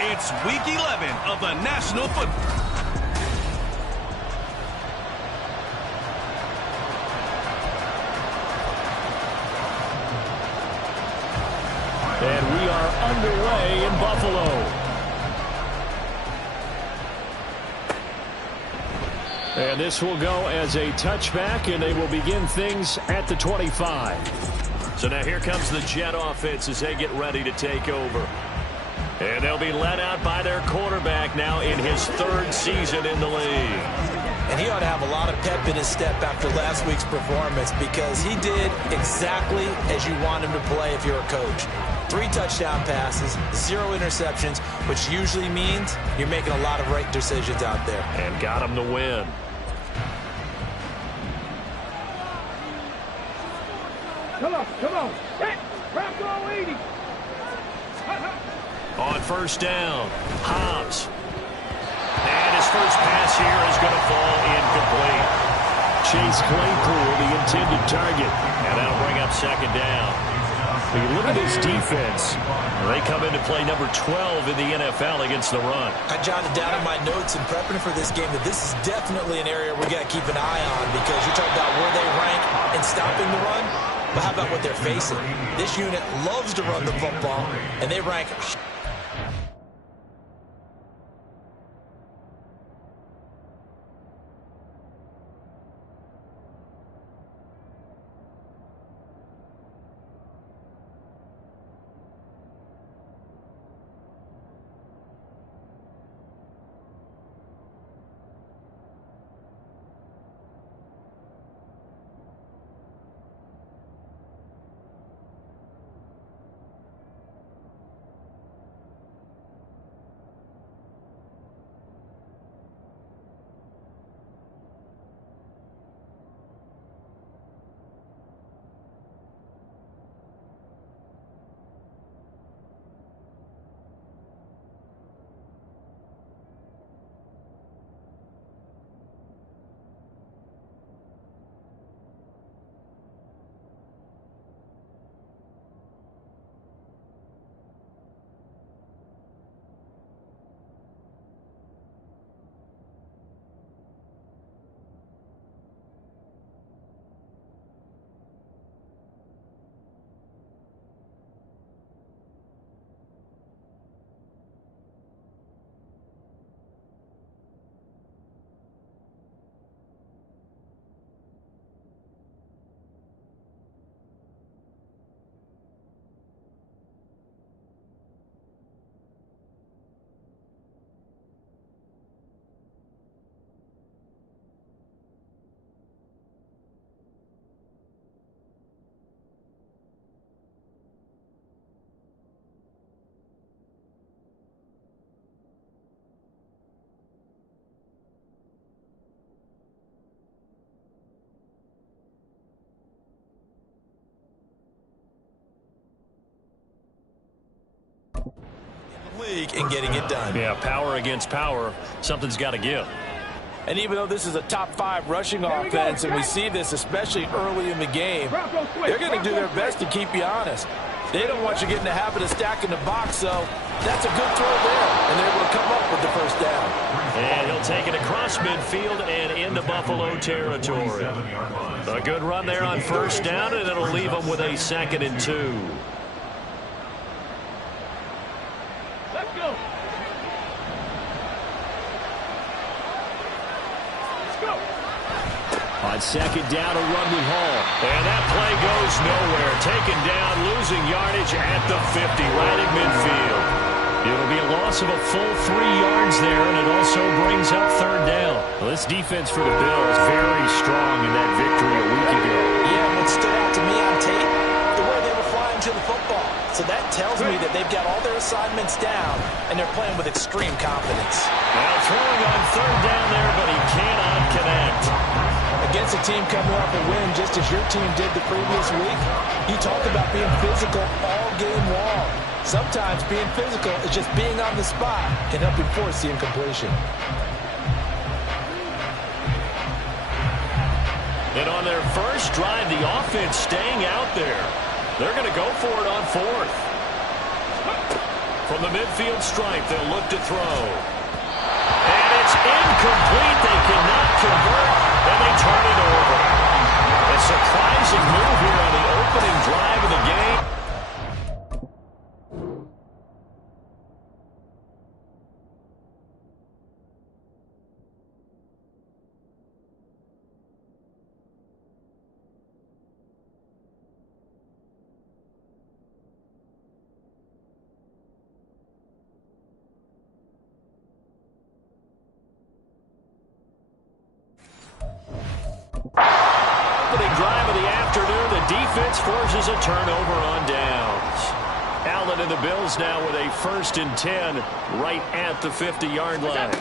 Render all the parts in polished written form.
It's Week 11 of the National Football. And we are underway in Buffalo. And this will go as a touchback, and they will begin things at the 25. So now here comes the Jet offense as they get ready to take over. And they'll be led out by their quarterback now in his third season in the league. And he ought to have a lot of pep in his step after last week's performance, because he did exactly as you want him to play if you're a coach. 3 touchdown passes, 0 interceptions, which usually means you're making a lot of right decisions out there. And got him to win. Come on. Hey, Bronco 80. On first down, Hobbs. And his first pass here is going to fall incomplete. Chase Claypool, the intended target. And that'll bring up second down. When you look at this defense, they come into play number 12 in the NFL against the run. I jotted down in my notes in prepping for this game that this is definitely an area we got to keep an eye on, because you're talking about where they rank in stopping the run, but how about what they're facing? This unit loves to run the football, and they rank league and getting it done. Yeah, power against power. Something's got to give. And even though this is a top 5 rushing offense, and we see this especially early in the game, they're going to do their best to keep you honest. They don't want you getting the habit of stacking the box, so that's a good throw there, and they're able to come up with the first down. And he'll take it across midfield and into Buffalo territory. A good run there on first down, and it'll leave them with a 2nd and 2. Let's go. On 2nd down, a run with Hall. And that play goes nowhere. Taken down, losing yardage at the 50, right at midfield. It'll be a loss of a full 3 yards there, and it also brings up 3rd down. Well, this defense for the Bills very strong in that victory a week ago. Yeah, what stood out to me on tape, the way they were flying to the football. So that tells me that they've got all their assignments down, and they're playing with extreme confidence. Now throwing on 3rd down there, but he cannot connect. Against a team coming off a win just as your team did the previous week, you talk about being physical all game long. Sometimes being physical is just being on the spot can help you force the incompletion. And on their first drive, the offense staying out there. They're going to go for it on 4th. From the midfield stripe, they'll look to throw. And it's incomplete. They cannot convert, and they turn it over. A surprising move here on the opening drive of the game. Opening drive of the afternoon, the defense forces a turnover on downs. Allen and the Bills now with a 1st and 10 right at the 50-yard line.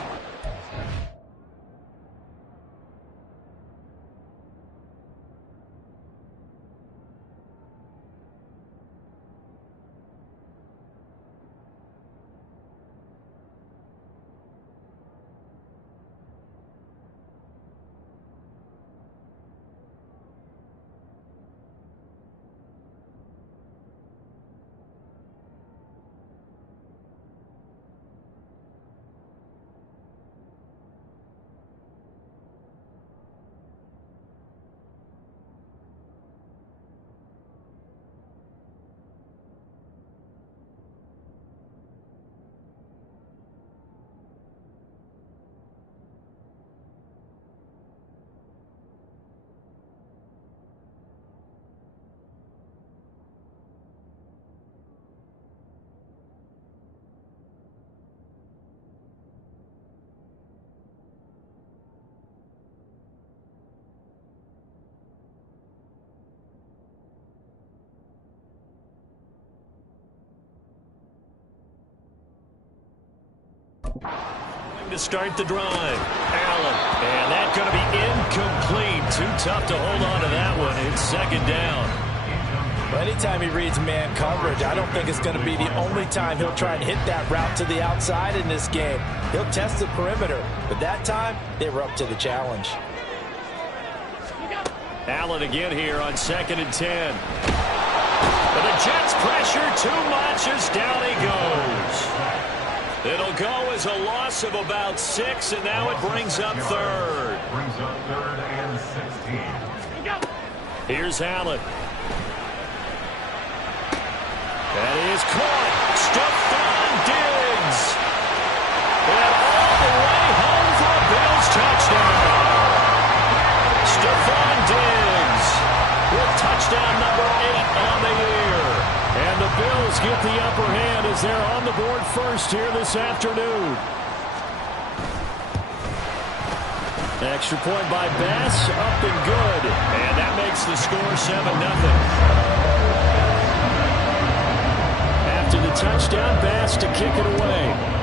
To start the drive, Allen, and that's going to be incomplete. Too tough to hold on to that one. It's 2nd down. Well, anytime he reads man coverage, I don't think it's going to be the only time he'll try and hit that route to the outside in this game. He'll test the perimeter, but that time they were up to the challenge. Allen again here on 2nd and 10. But the Jets pressure too much as down he goes. It'll go as a loss of about 6, and now it brings up 3rd. Brings up 3rd and 16. Here's Allen. That is caught. Stephon Diggs. And all the way home for a Bills touchdown. Stephon Diggs with touchdown number 8 on the year. And the Bills get the upper hand as they're on the board first here this afternoon. Extra point by Bass, up and good. And that makes the score 7-0. After the touchdown, Bass to kick it away.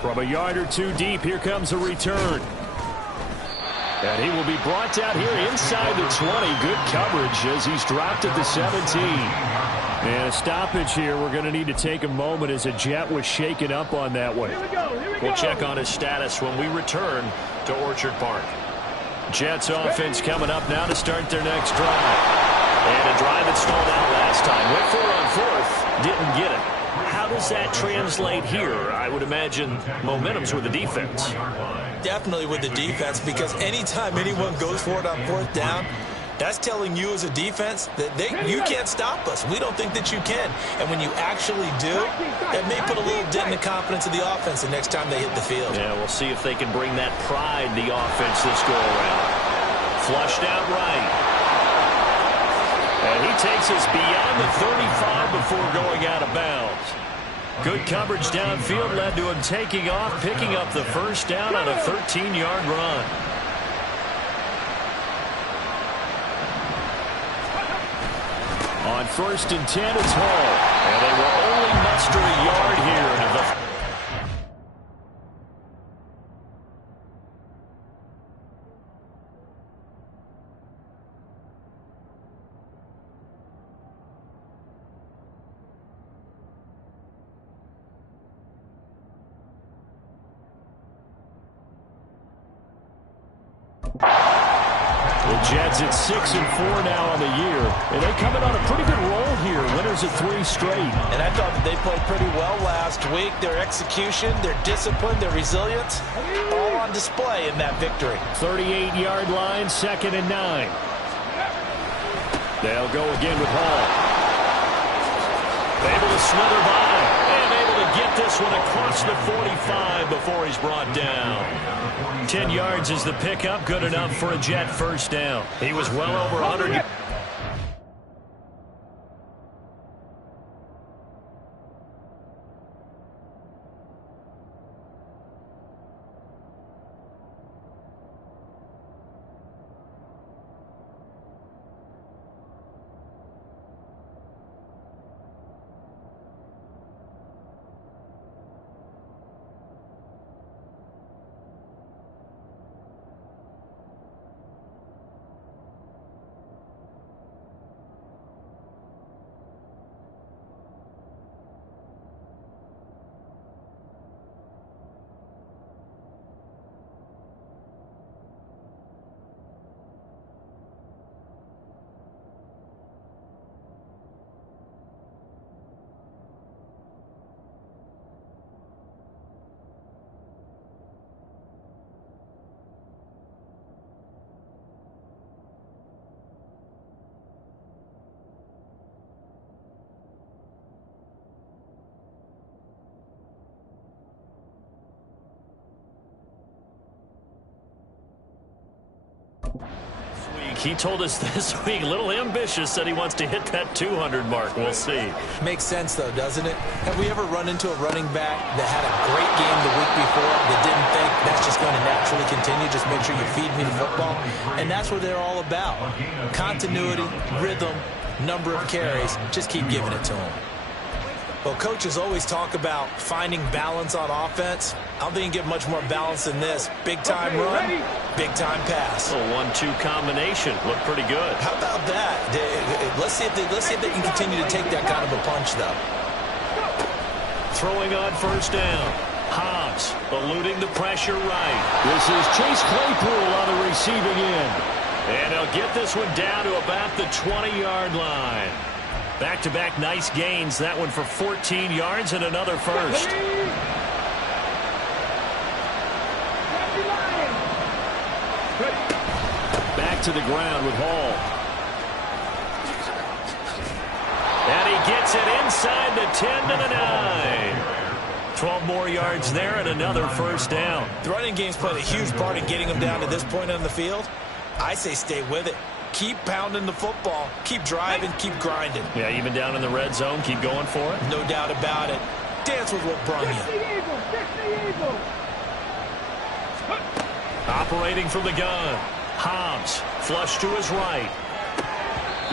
From a yard or two deep, here comes a return. And he will be brought down here inside the 20. Good coverage as he's dropped at the 17. And a stoppage here. We're going to need to take a moment as a Jet was shaken up on that one. We'll check on his status when we return to Orchard Park. Jets offense coming up now to start their next drive. And a drive that stalled out last time. Went for it on fourth. Didn't get it. How does that translate here? I would imagine momentum's with the defense. Definitely with the defense, because anytime anyone goes for it on fourth down, that's telling you as a defense that you can't stop us. We don't think that you can. And when you actually do, that may put a little dent in the confidence of the offense the next time they hit the field. Yeah, we'll see if they can bring that pride, the offense, this go-around. Flushed out right. And he takes us beyond the 35 before going out of bounds. Good coverage downfield led to him taking off, picking up the first down on a 13-yard run. On 1st and 10, it's Hall. And they will only muster a yard here into the... The Jets at 6-4 now on the year, and they come in on a pretty good roll here. Winners of 3 straight. And I thought that they played pretty well last week. Their execution, their discipline, their resilience, all on display in that victory. 38-yard line, 2nd and 9. They'll go again with Hall. Able to slither by and able to get this one across the 45 before he's brought down. 10 yards is the pickup, good enough for a Jet first down. He was well over 100. He told us this week, a little ambitious, said he wants to hit that 200 mark. We'll see. Makes sense, though, doesn't it? Have we ever run into a running back that had a great game the week before that didn't think that's just going to naturally continue? Just make sure you feed me the football. And that's what they're all about. Continuity, rhythm, number of carries. Just keep giving it to them. Well, coaches always talk about finding balance on offense. I don't think you can get much more balance than this. Big-time run, big-time pass. A 1-2 combination. Looked pretty good. How about that? Let's see if they can continue to take that kind of a punch, though. Throwing on first down. Hobbs eluding the pressure right. This is Chase Claypool on the receiving end. And he'll get this one down to about the 20-yard line. Back-to-back nice gains. That one for 14 yards and another first. Back to the ground with Hall. And he gets it inside the 10 to the 9. 12 more yards there and another first down. The running game's played a huge part in getting them down to this point on the field. I say stay with it. Keep pounding the football. Keep driving. Keep grinding. Yeah, even down in the red zone, keep going for it. No doubt about it. Dance with what brung you. Operating from the gun. Hobbs, flush to his right.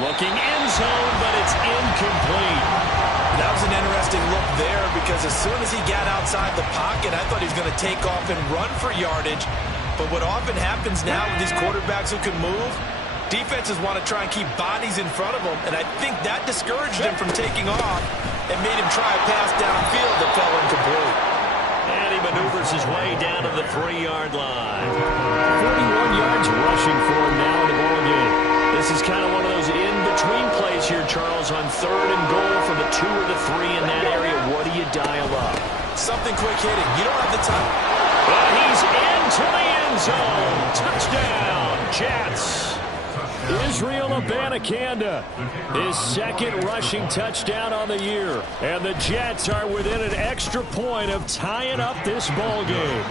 Looking end zone, but it's incomplete. That was an interesting look there because as soon as he got outside the pocket, I thought he was going to take off and run for yardage. But what often happens now with these quarterbacks who can move, defenses want to try and keep bodies in front of them, and I think that discouraged him from taking off and made him try a pass downfield that fell incomplete. And he maneuvers his way down to the 3-yard line. 41 yards rushing for him now in the ball game. This is kind of one of those in-between plays here, Charles, on 3rd and goal from the 2 or the 3 in that area. What do you dial up? Something quick hitting. You don't have the time. But he's into the end zone. Touchdown, Jets. Israel Abanikanda, his 2nd rushing touchdown on the year. And the Jets are within an extra point of tying up this ball game.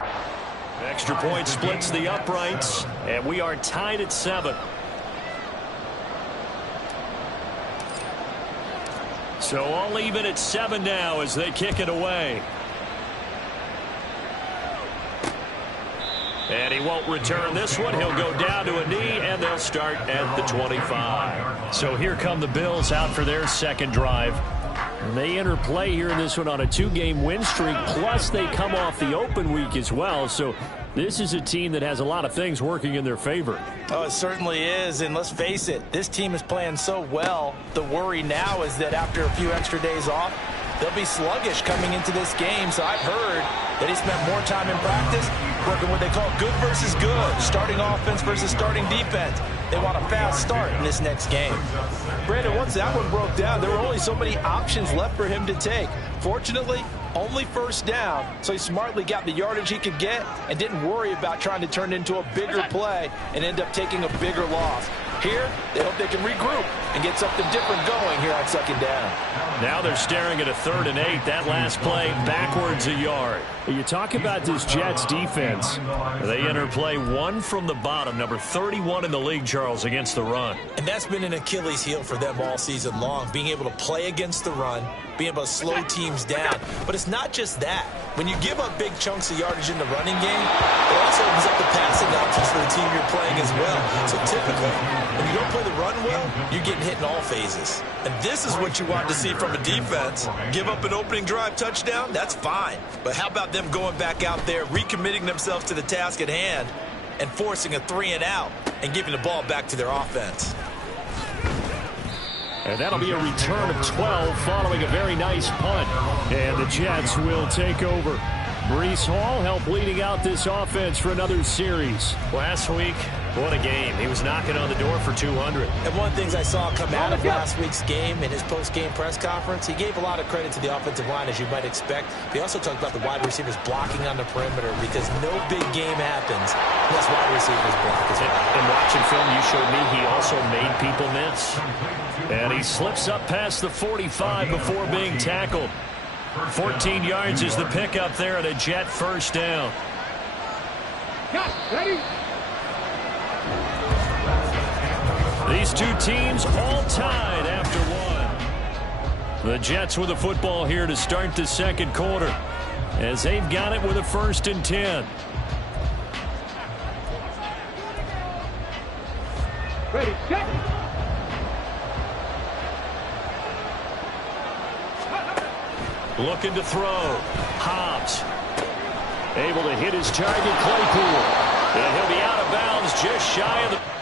Extra point splits the uprights, and we are tied at 7. So all even at 7 now as they kick it away. And he won't return this one. He'll go down to a knee, and they'll start at the 25. So here come the Bills out for their second drive. And they enter play here in this one on a 2-game win streak, plus they come off the open week as well. So this is a team that has a lot of things working in their favor. Oh, it certainly is, and let's face it, this team is playing so well. The worry now is that after a few extra days off, they'll be sluggish coming into this game. So I've heard that he spent more time in practice working what they call good versus good, starting offense versus starting defense. They want a fast start in this next game. Brandon, once that one broke down, there were only so many options left for him to take. Fortunately, only first down, so he smartly got the yardage he could get and didn't worry about trying to turn it into a bigger play and end up taking a bigger loss. Here, they hope they can regroup and get something different going here on second down. Now they're staring at a 3rd and 8. That last play backwards a yard. You talk about this Jets defense. They enter play 1 from the bottom, number 31 in the league, Charles, against the run. And that's been an Achilles heel for them all season long, being able to play against the run, being able to slow teams down. But it's not just that. When you give up big chunks of yardage in the running game, it also opens up the passing options for the team you're playing as well. So typically, when you don't play the run well, you're getting hit in all phases. And this is what you want to see from a defense. Give up an opening drive touchdown, that's fine. But how about them going back out there, recommitting themselves to the task at hand, and forcing a 3-and-out and giving the ball back to their offense? And that'll be a return of 12 following a very nice punt. And the Jets will take over. Breece Hall helped leading out this offense for another series. Last week, what a game. He was knocking on the door for 200. And one of the things I saw come out of last week's game in his post-game press conference, he gave a lot of credit to the offensive line, as you might expect. He also talked about the wide receivers blocking on the perimeter because no big game happens unless wide receivers block as well. And watching film, you showed me he also made people miss. And he slips up past the 45 before being tackled. 14 yards is the pickup there at a Jet first down. Ready? These two teams all tied after one. The Jets with the football here to start the second quarter, as they've got it with a 1st and 10. Ready, set. Looking to throw. Hobbs. Able to hit his target, Claypool. And he'll be out of bounds just shy of the...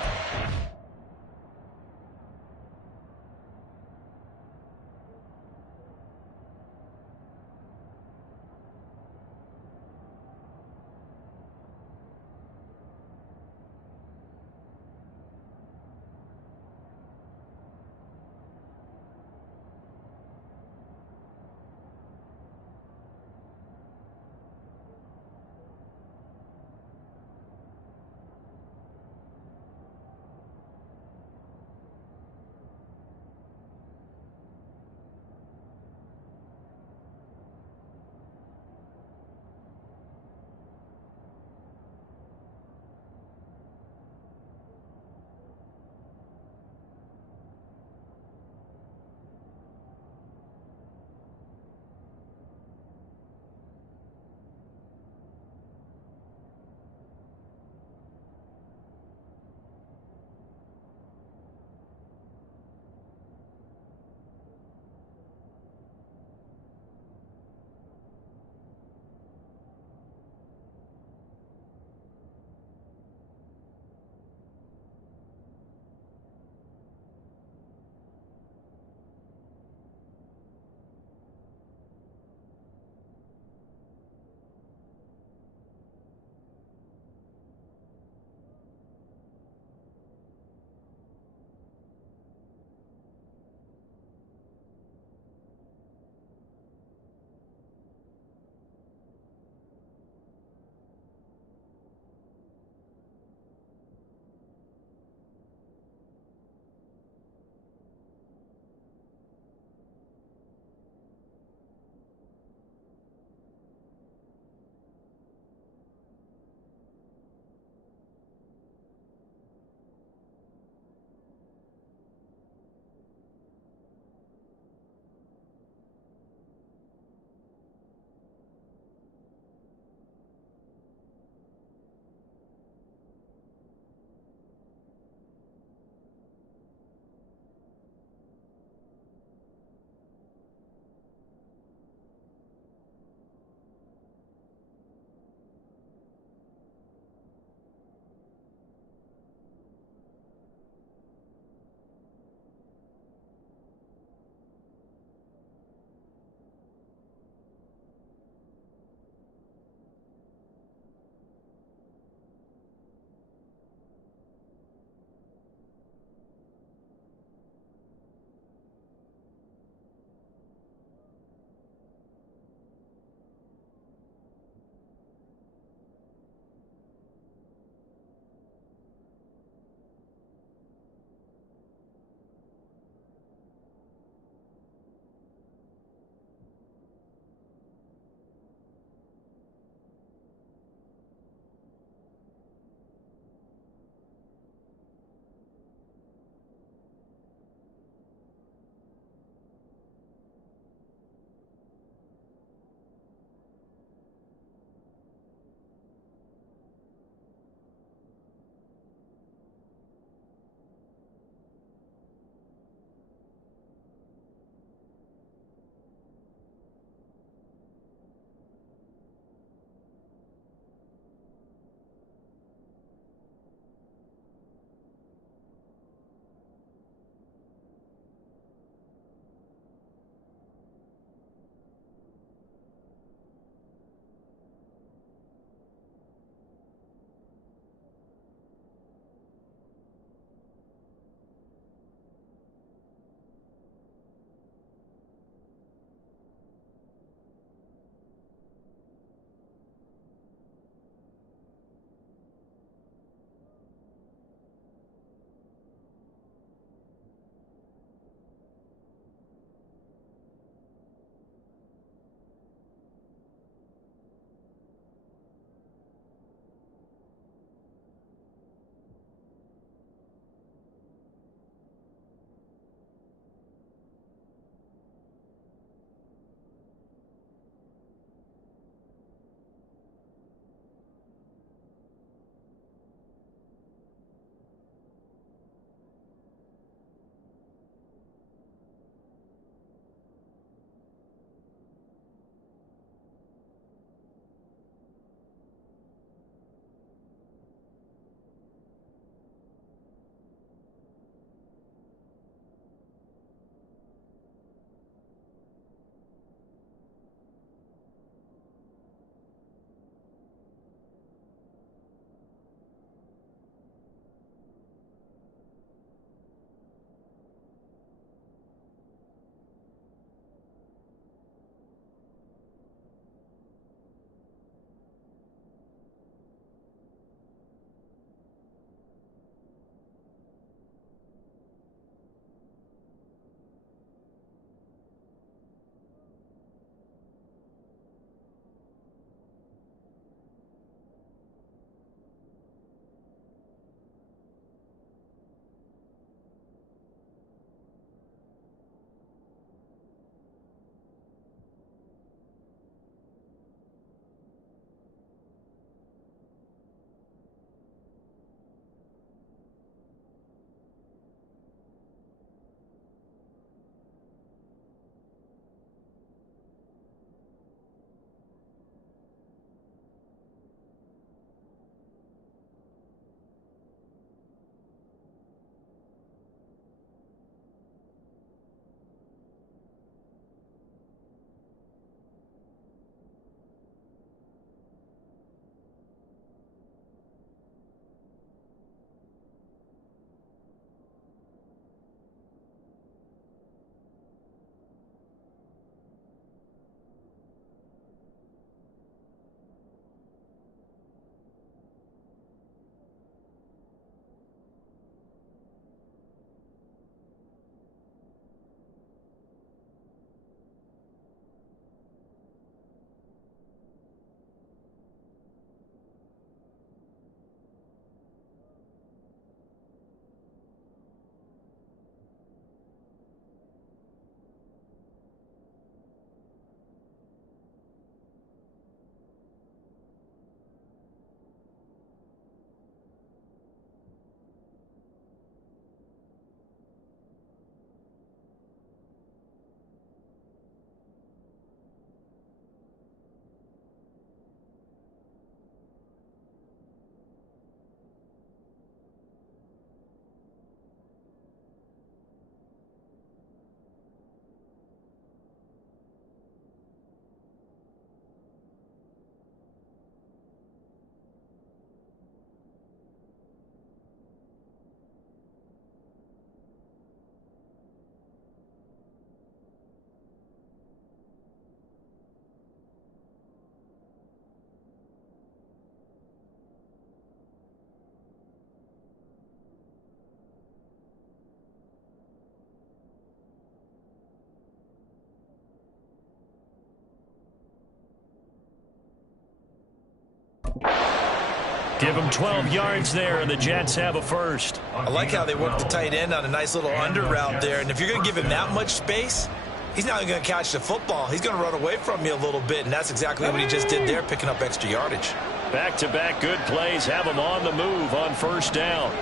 Give him 12 yards there, and the Jets have a first. I like how they work the tight end on a nice little under route there. And if you're going to give him that much space, he's not going to catch the football. He's going to run away from you a little bit, and that's exactly what he just did there, picking up extra yardage. Back-to-back good plays have him on the move on first down.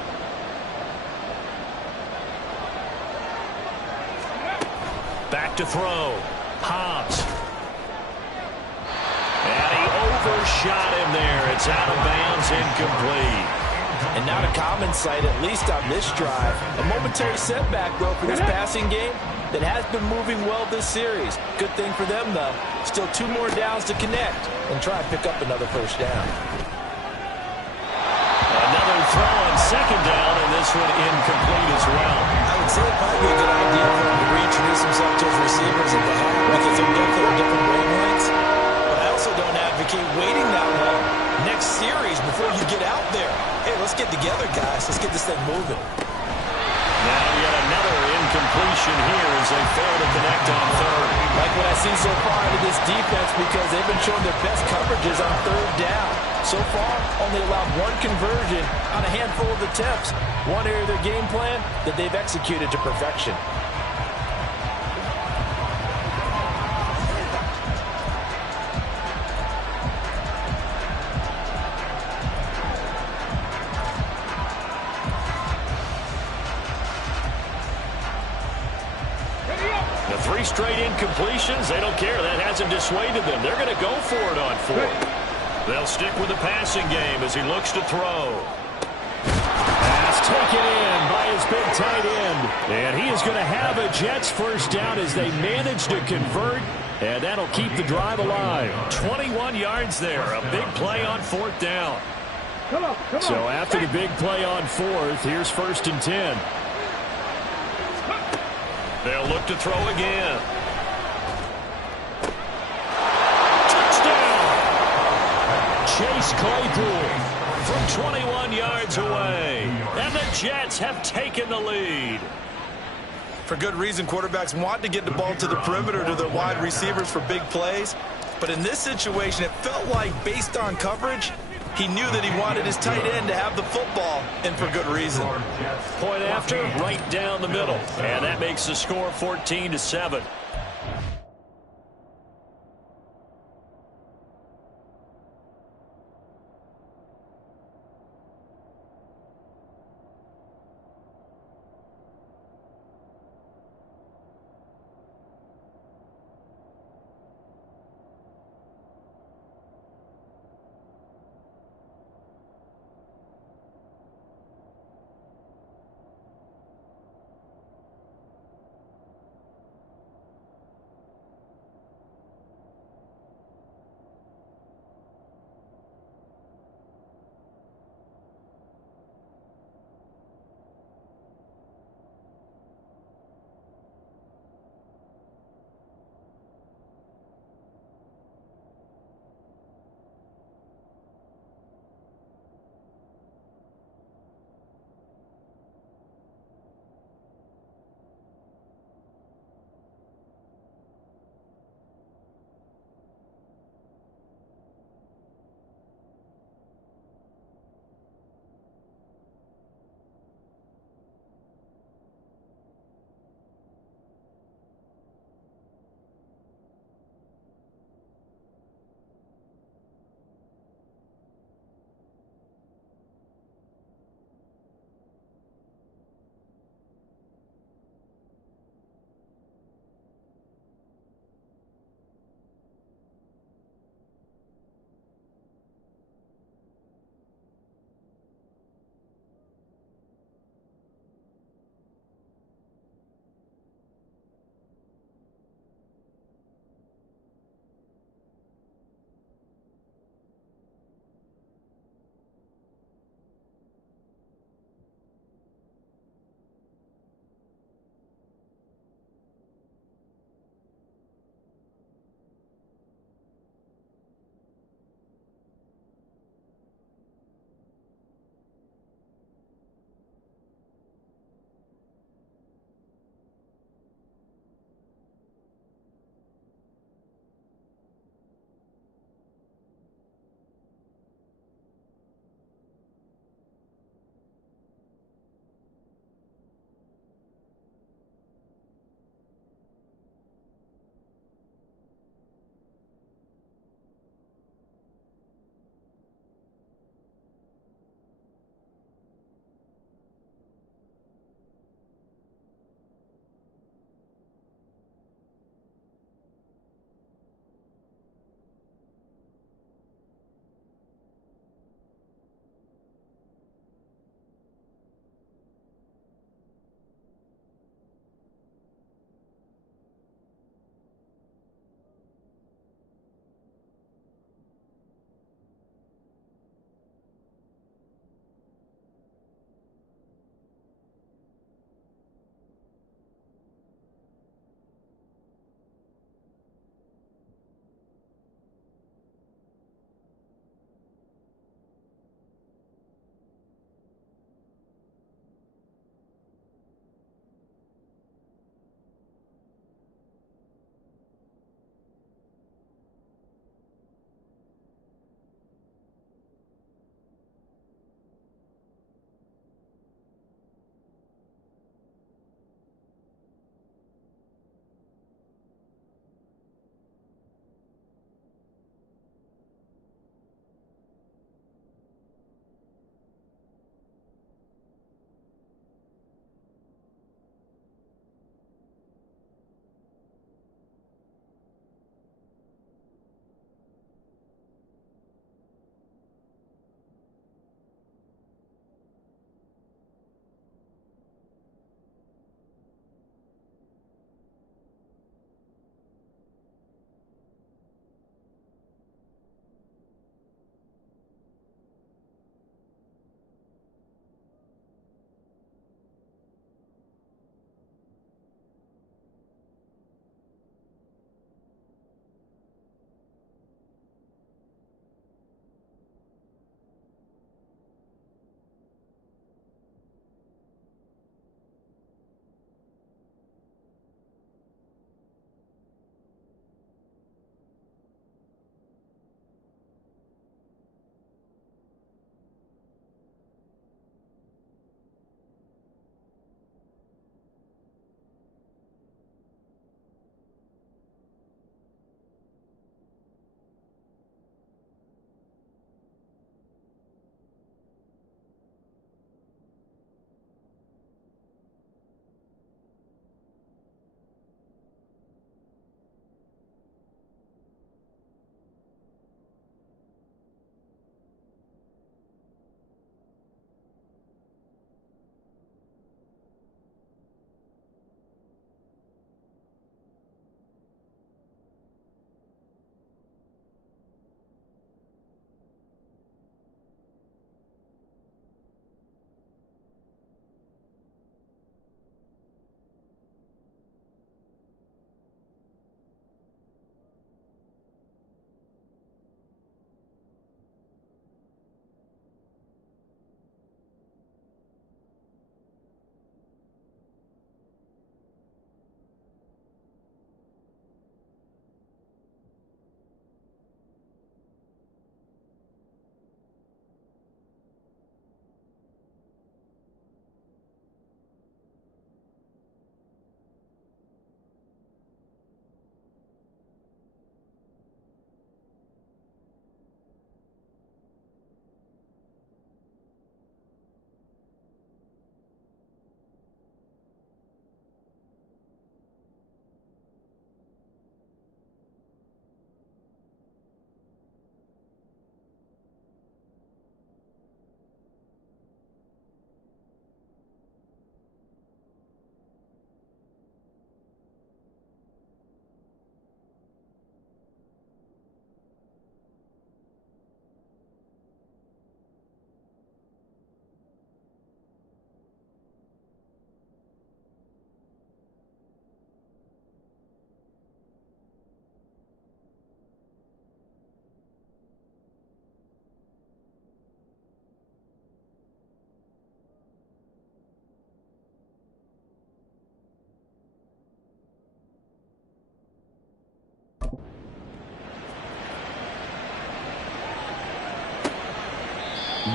Back to throw. Hobbs. And he overshot him there. It's out of bounds, incomplete. And not a common sight, at least on this drive. A momentary setback, though, for this passing game that has been moving well this series. Good thing for them, though. Still 2 more downs to connect and try and pick up another first down. Another throw on second down, and this one incomplete as well. I would say it might be a good idea for him to reintroduce himself to his receivers at the half because they're definitely on different wavelengths. But I also don't advocate waiting that long next series before you get out there. Hey, let's get together, guys. Let's get this thing moving. Now yet another incompletion here as they fail to connect on third. Like what I see so far out of this defense because they've been showing their best coverages on third down. So far, only allowed 1 conversion on a handful of attempts. One area of their game plan that they've executed to perfection. The 3 straight incompletions, they don't care. That hasn't dissuaded them. They're going to go for it on 4th. They'll stick with the passing game as he looks to throw. Pass taken in by his big tight end. And he is going to have a Jets first down as they manage to convert. And that'll keep the drive alive. 21 yards there. A big play on 4th down. Come on. So after the big play on 4th, here's 1st and 10. They'll look to throw again. Chase Claypool from 21 yards away. And the Jets have taken the lead. For good reason, quarterbacks want to get the ball to the perimeter to their wide receivers for big plays. But in this situation, it felt like based on coverage, he knew that he wanted his tight end to have the football, and for good reason. Point after, right down the middle. And that makes the score 14-7.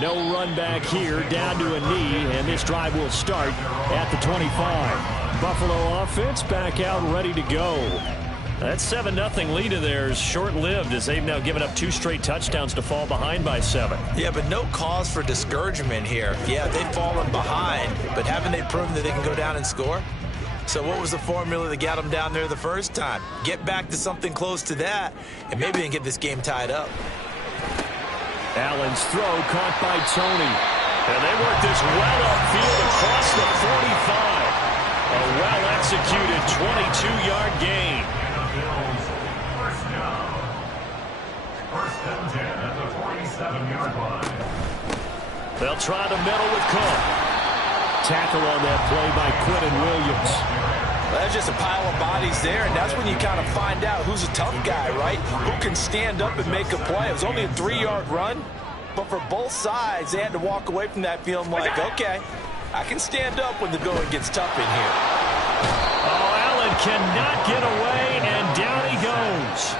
No run back here, down to a knee, and this drive will start at the 25. Buffalo offense back out ready to go. That 7-0 lead of theirs short-lived as they've now given up 2 straight touchdowns to fall behind by 7. Yeah, but no cause for discouragement here. Yeah, they've fallen behind, but haven't they proven that they can go down and score? So what was the formula that got them down there the first time? Get back to something close to that, and maybe they can get this game tied up. Allen's throw caught by Tony. And they work this well upfield across the 45. A well-executed 22-yard gain. First down. First and 10 at the 47-yard line. They'll try the middle with Cook. Tackle on that play by Quinton Williams. Well, that's just a pile of bodies there, and that's when you kind of find out who's a tough guy, right? Who can stand up and make a play. It was only a 3-yard run, but for both sides, they had to walk away from that feeling like, okay, I can stand up when the going gets tough in here. Oh, Allen cannot get away, and down he goes.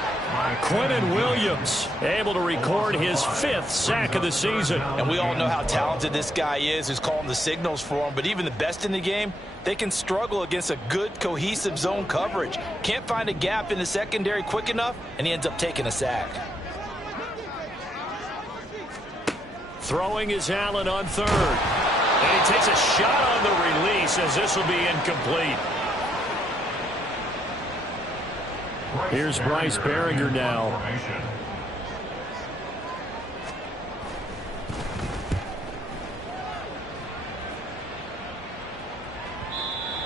Quinton Williams able to record his 5th sack of the season. And we all know how talented this guy is who's calling the signals for him, but even the best in the game, they can struggle against a good, cohesive zone coverage. Can't find a gap in the secondary quick enough, and he ends up taking a sack. Throwing is Allen on 3rd. And he takes a shot on the release as this will be incomplete. Here's Bryce Behringer now.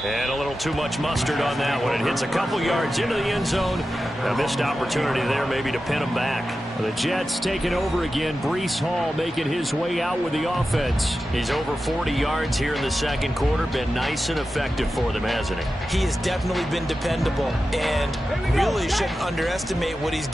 And a little too much mustard on that one. It hits a couple yards into the end zone. A missed opportunity there maybe to pin him back. The Jets taking over again. Breece Hall making his way out with the offense. He's over 40 yards here in the second quarter. Been nice and effective for them, hasn't he? He has definitely been dependable, and really shouldn't underestimate what he's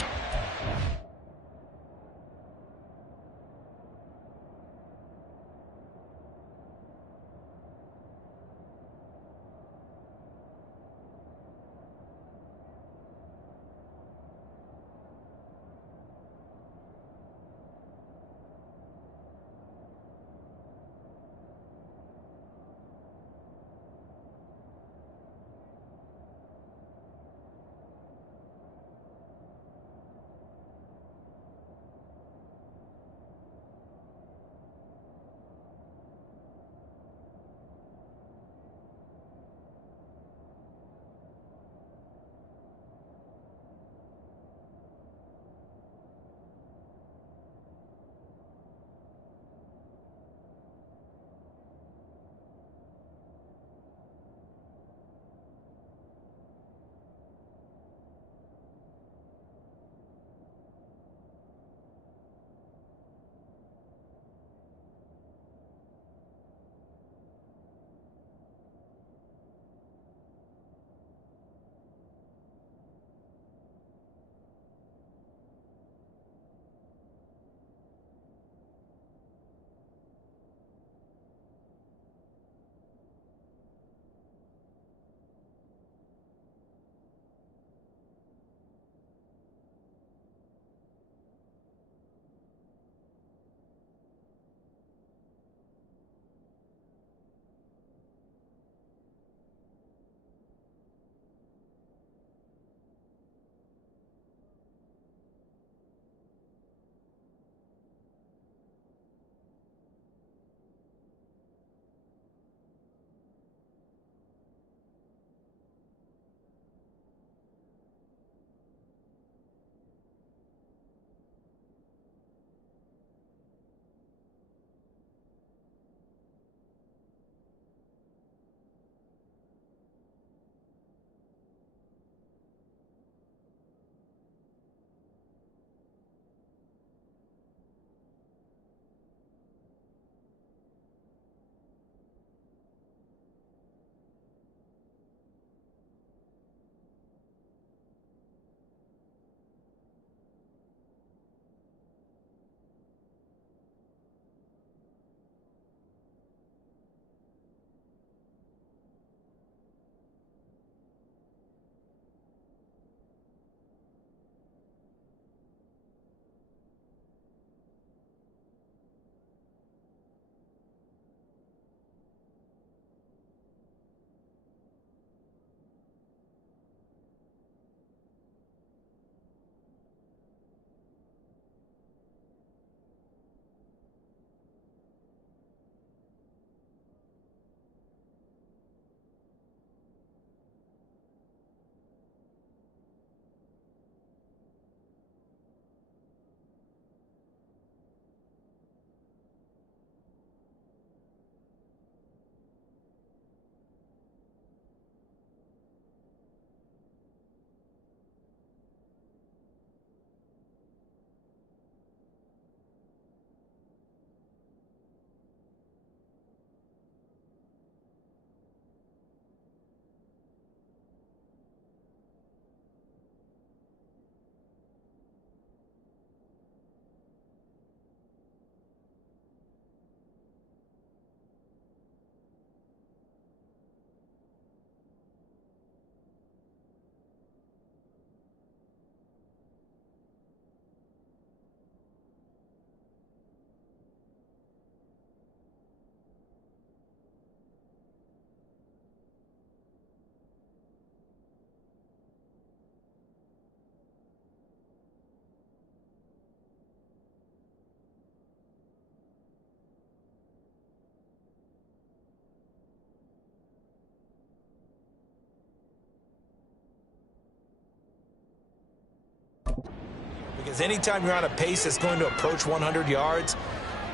Because anytime you're on a pace that's going to approach 100 yards,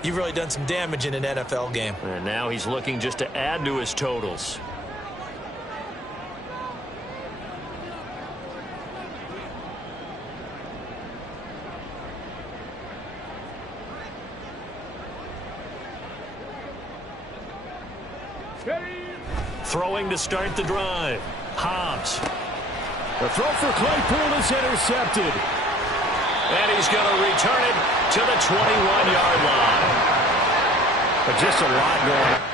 you've really done some damage in an NFL game. And now he's looking just to add to his totals. Throwing to start the drive. Hobbs. The throw for Claypool is intercepted. And he's going to return it to the 21-yard line. But just a lot going on.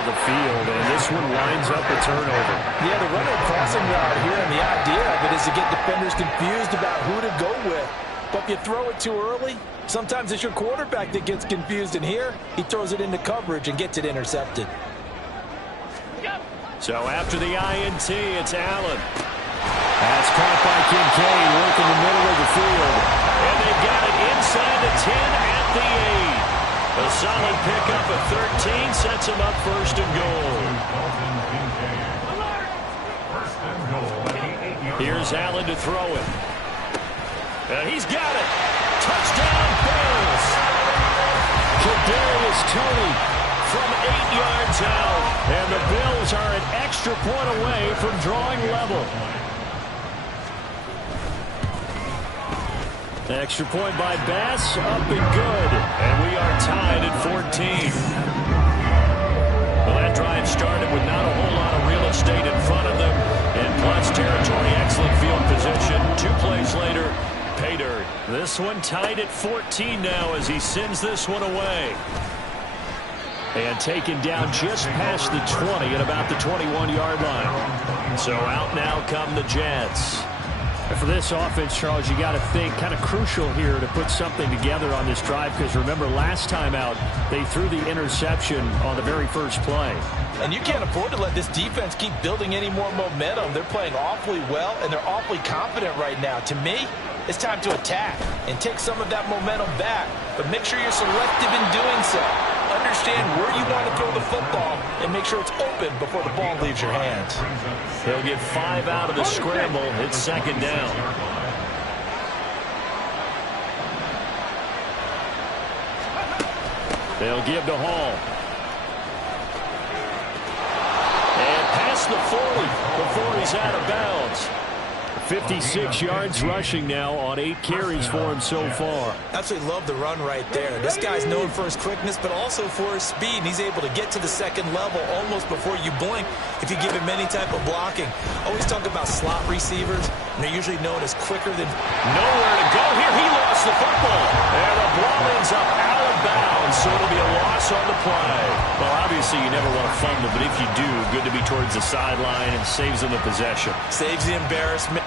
The field, and this one winds up a turnover. Yeah, the running crossing route here, and the idea of it is to get defenders confused about who to go with. But if you throw it too early, sometimes it's your quarterback that gets confused, and here he throws it into coverage and gets it intercepted. So after the INT, it's Allen. That's caught by Kincaid, working the middle of the field. And they've got it inside the 10 at the 8. A solid pickup of 13 sets him up first and goal. Here's Allen to throw it. And he's got it. Touchdown, Bills. Kadarius Toney from 8 yards out. And the Bills are an extra point away from drawing level. Extra point by Bass, up and good. And we are tied at 14. Well, that drive started with not a whole lot of real estate in front of them. And plus territory, excellent field position. 2 plays later, Pay dirt. This one tied at 14 now as he sends this one away. And taken down just past the 20 at about the 21-yard line. So out now come the Jets. For this offense, Charles, you got to think kind of crucial here to put something together on this drive, because remember last time out they threw the interception on the very first play. And you can't afford to let this defense keep building any more momentum. They're playing awfully well, and they're awfully confident right now. To me, it's time to attack and take some of that momentum back, but make sure you're selective in doing so. Understand where you want to throw the football and make sure it's open before the ball leaves your hands. He'll get 5 out of the scramble. It's second down. They'll give to Hall. And past the 40 before he's out of bounds. 56 yards rushing now on 8 carries for him so far. Absolutely love the run right there. This guy's known for his quickness, but also for his speed. And he's able to get to the second level almost before you blink if you give him any type of blocking. Always talk about slot receivers, and they're usually known as quicker than... Nowhere to go here. He lost the football. And the ball ends up out of bounds, so it'll be a loss on the play. Well, obviously you never want to fumble, but if you do, good to be towards the sideline and saves them the possession. Saves the embarrassment.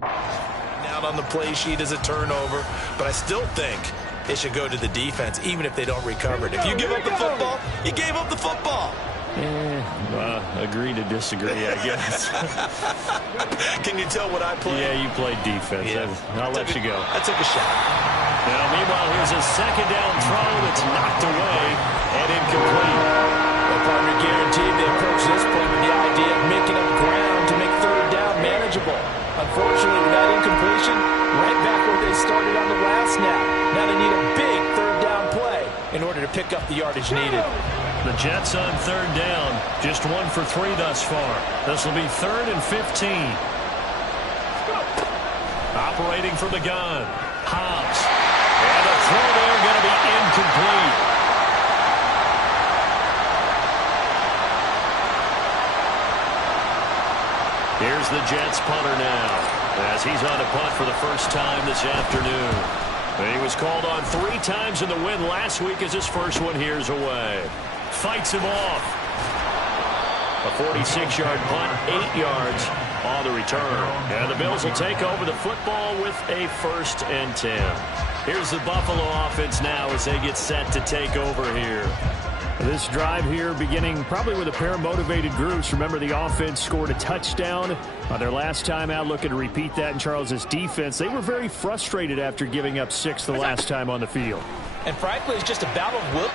Down on the play sheet is a turnover, but I still think it should go to the defense, even if they don't recover it. If you give up the football, you gave up the football. Agree to disagree, I guess. Can you tell what I played? Yeah, you played defense. Yeah. I'll let you go. I took a shot. Now, meanwhile, here's a second down throw that's knocked away and incomplete. Well, partner, guaranteed they approach this point with the idea of making up ground to make third down manageable. Unfortunately, with that incompletion, right back where they started on the last snap. Now they need a big third down play in order to pick up the yardage needed. The Jets on third down, just 1 for 3 thus far. This will be 3rd and 15. Operating from the gun, Hobbs. And the throw there going to be incomplete. Here's the Jets punter now. As he's on a punt for the first time this afternoon. He was called on 3 times in the win last week as his first one here's away. Fights him off. A 46-yard punt, 8 yards on the return. And the Bills will take over the football with a 1st and 10. Here's the Buffalo offense now as they get set to take over here. This drive here beginning probably with a pair of motivated groups. Remember, the offense scored a touchdown on their last time out. Looking to repeat that in Charles's defense. They were very frustrated after giving up 6 the last time on the field. And frankly, it's just a battle of will.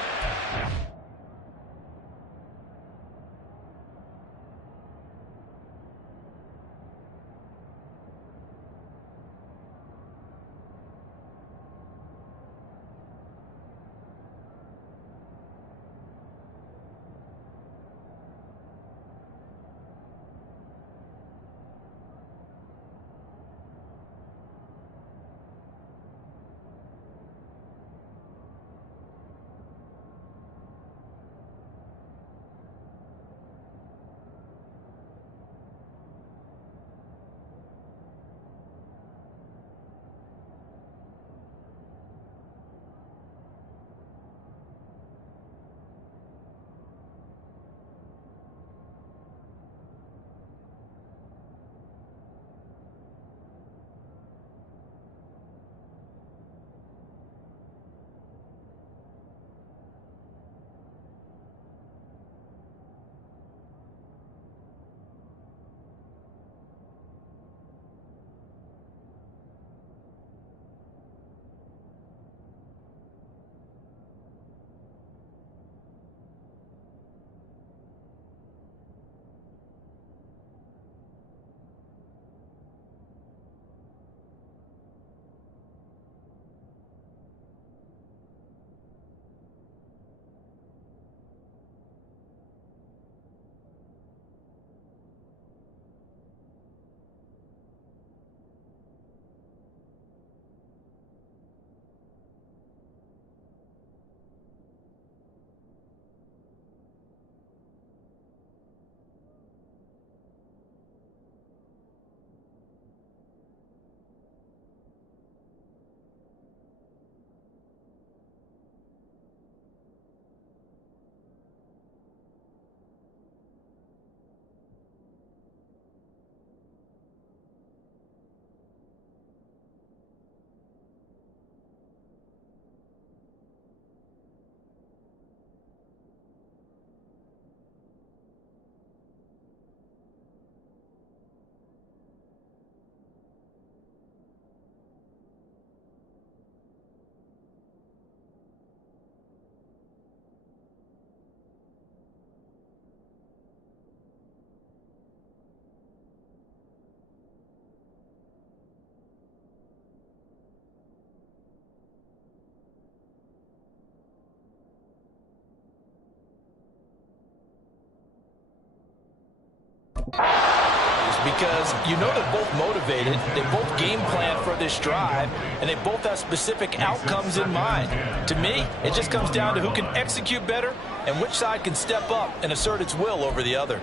Because you know they're both motivated, they both game plan for this drive, and they both have specific outcomes in mind. To me, it just comes down to who can execute better and which side can step up and assert its will over the other.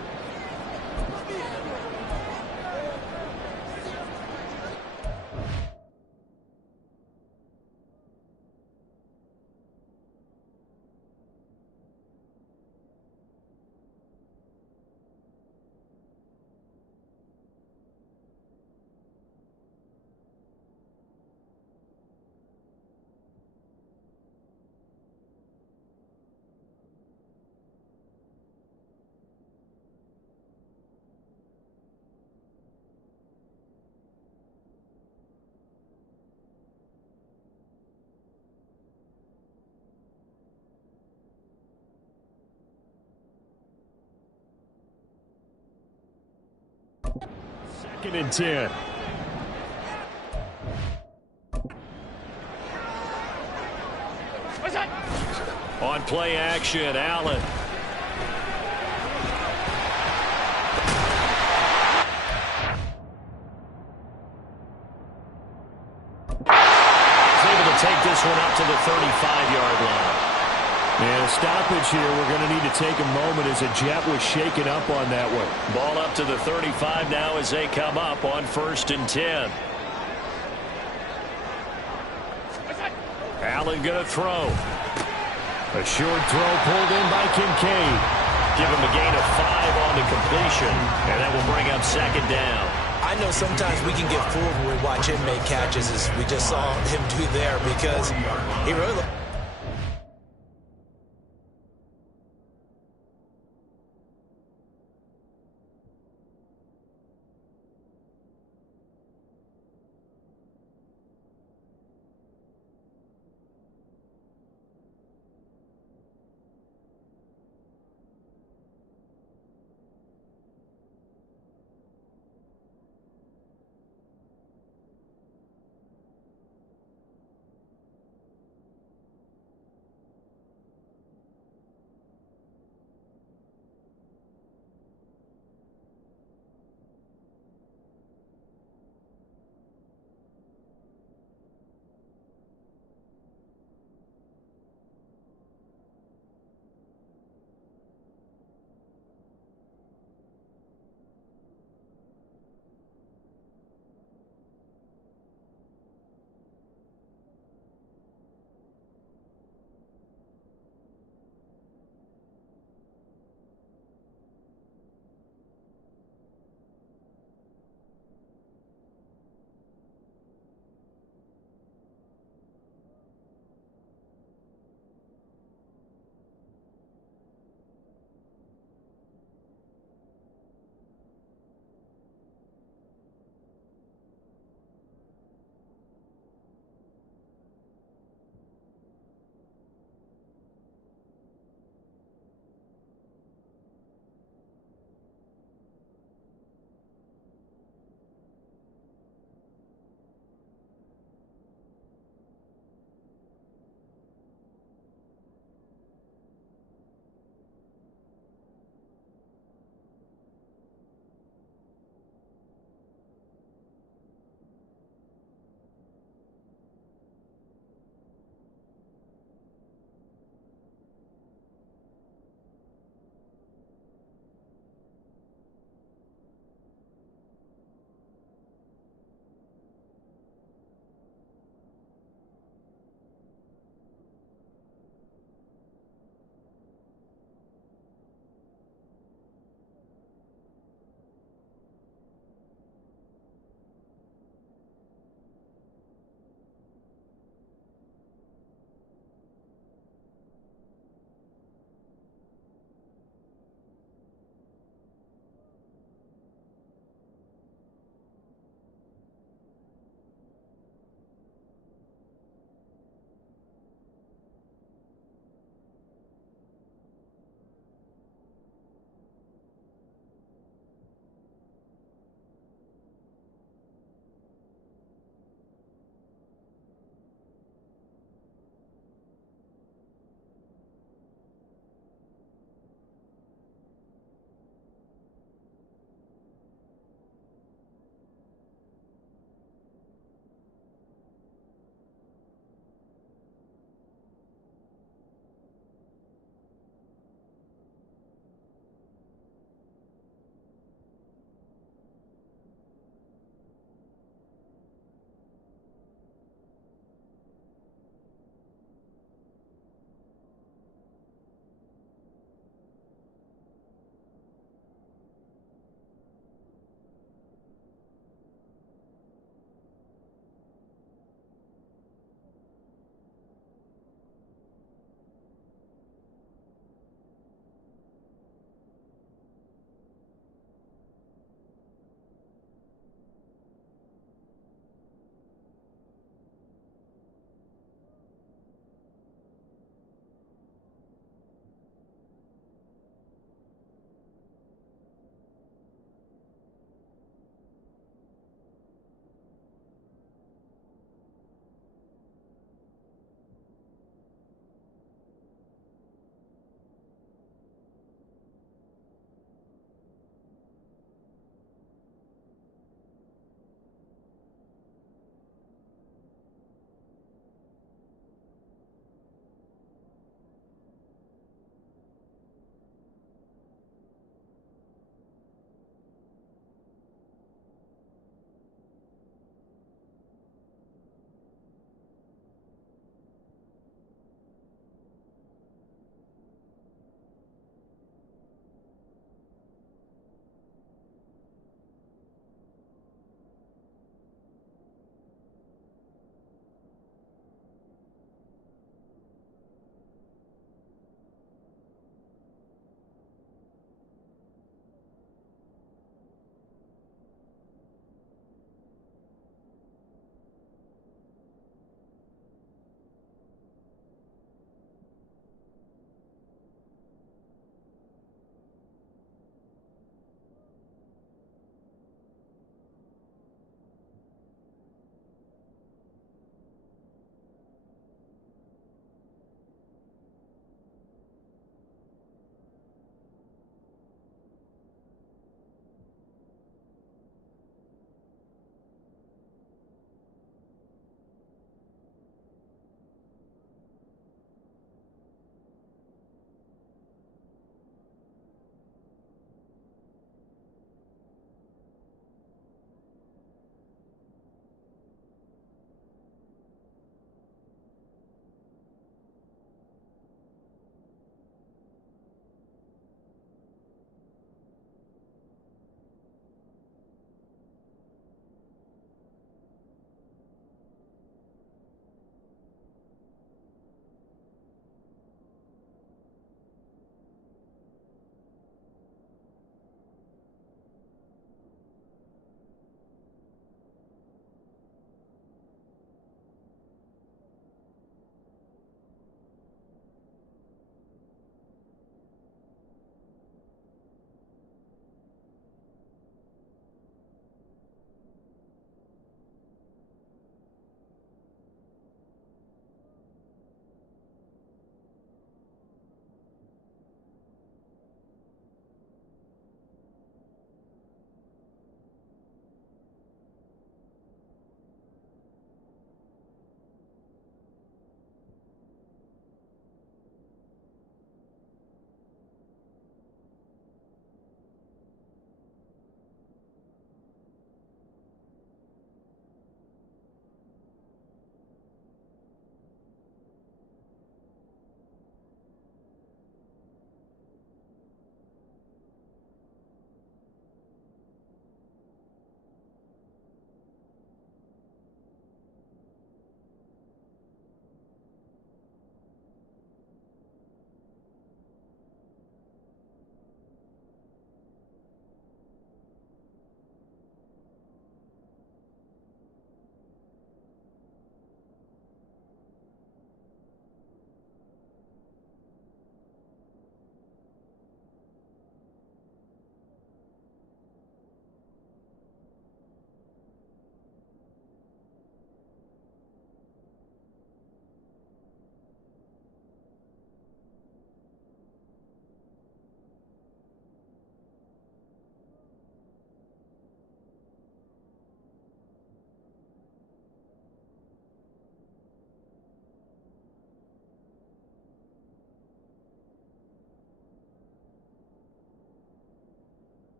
Second and 10. On play action, Allen. He's able to take this one up to the 35-yard line. And a stoppage here. We're going to need to take a moment as a jet was shaken up on that one. Ball up to the 35 now as they come up on 1st and 10. Allen going to throw. A short throw pulled in by Kincaid. Give him a gain of 5 on the completion, and that will bring up 2nd down. I know sometimes we can get fooled when we watch him make catches, as we just saw him do there, because he really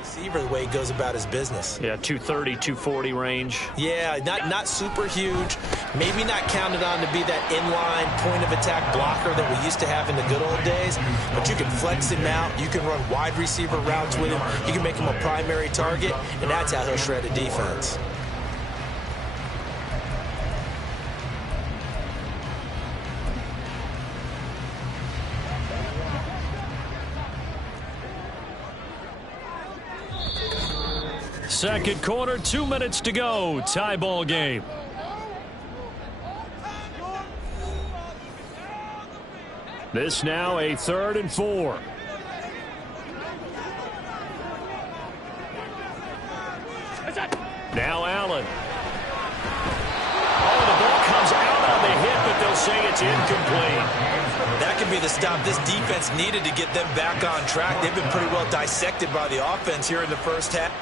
Receiver, the way he goes about his business. Yeah, 230, 240 range. Yeah, not super huge. Maybe not counted on to be that inline point-of-attack blocker that we used to have in the good old days. But you can flex him out. You can run wide receiver routes with him. You can make him a primary target, and that's how he'll shred a defense. Second quarter, 2 minutes to go. Tie ball game. This now a 3rd and 4. Now Allen. Oh, the ball comes out on the hit, but they'll say it's incomplete. That could be the stop this defense needed to get them back on track. They've been pretty well dissected by the offense here in the first half.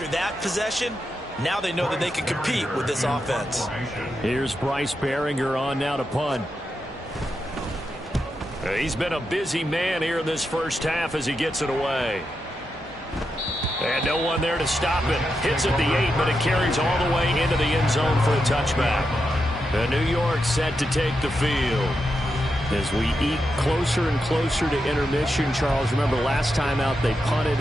After that possession, now they know that they can compete with this offense. Here's Bryce Behringer on now to punt. He's been a busy man here in this first half as he gets it away. And no one there to stop it. Hits at the 8, but it carries all the way into the end zone for a touchback. And New York set to take the field. As we eat closer and closer to intermission, Charles, remember last time out they punted.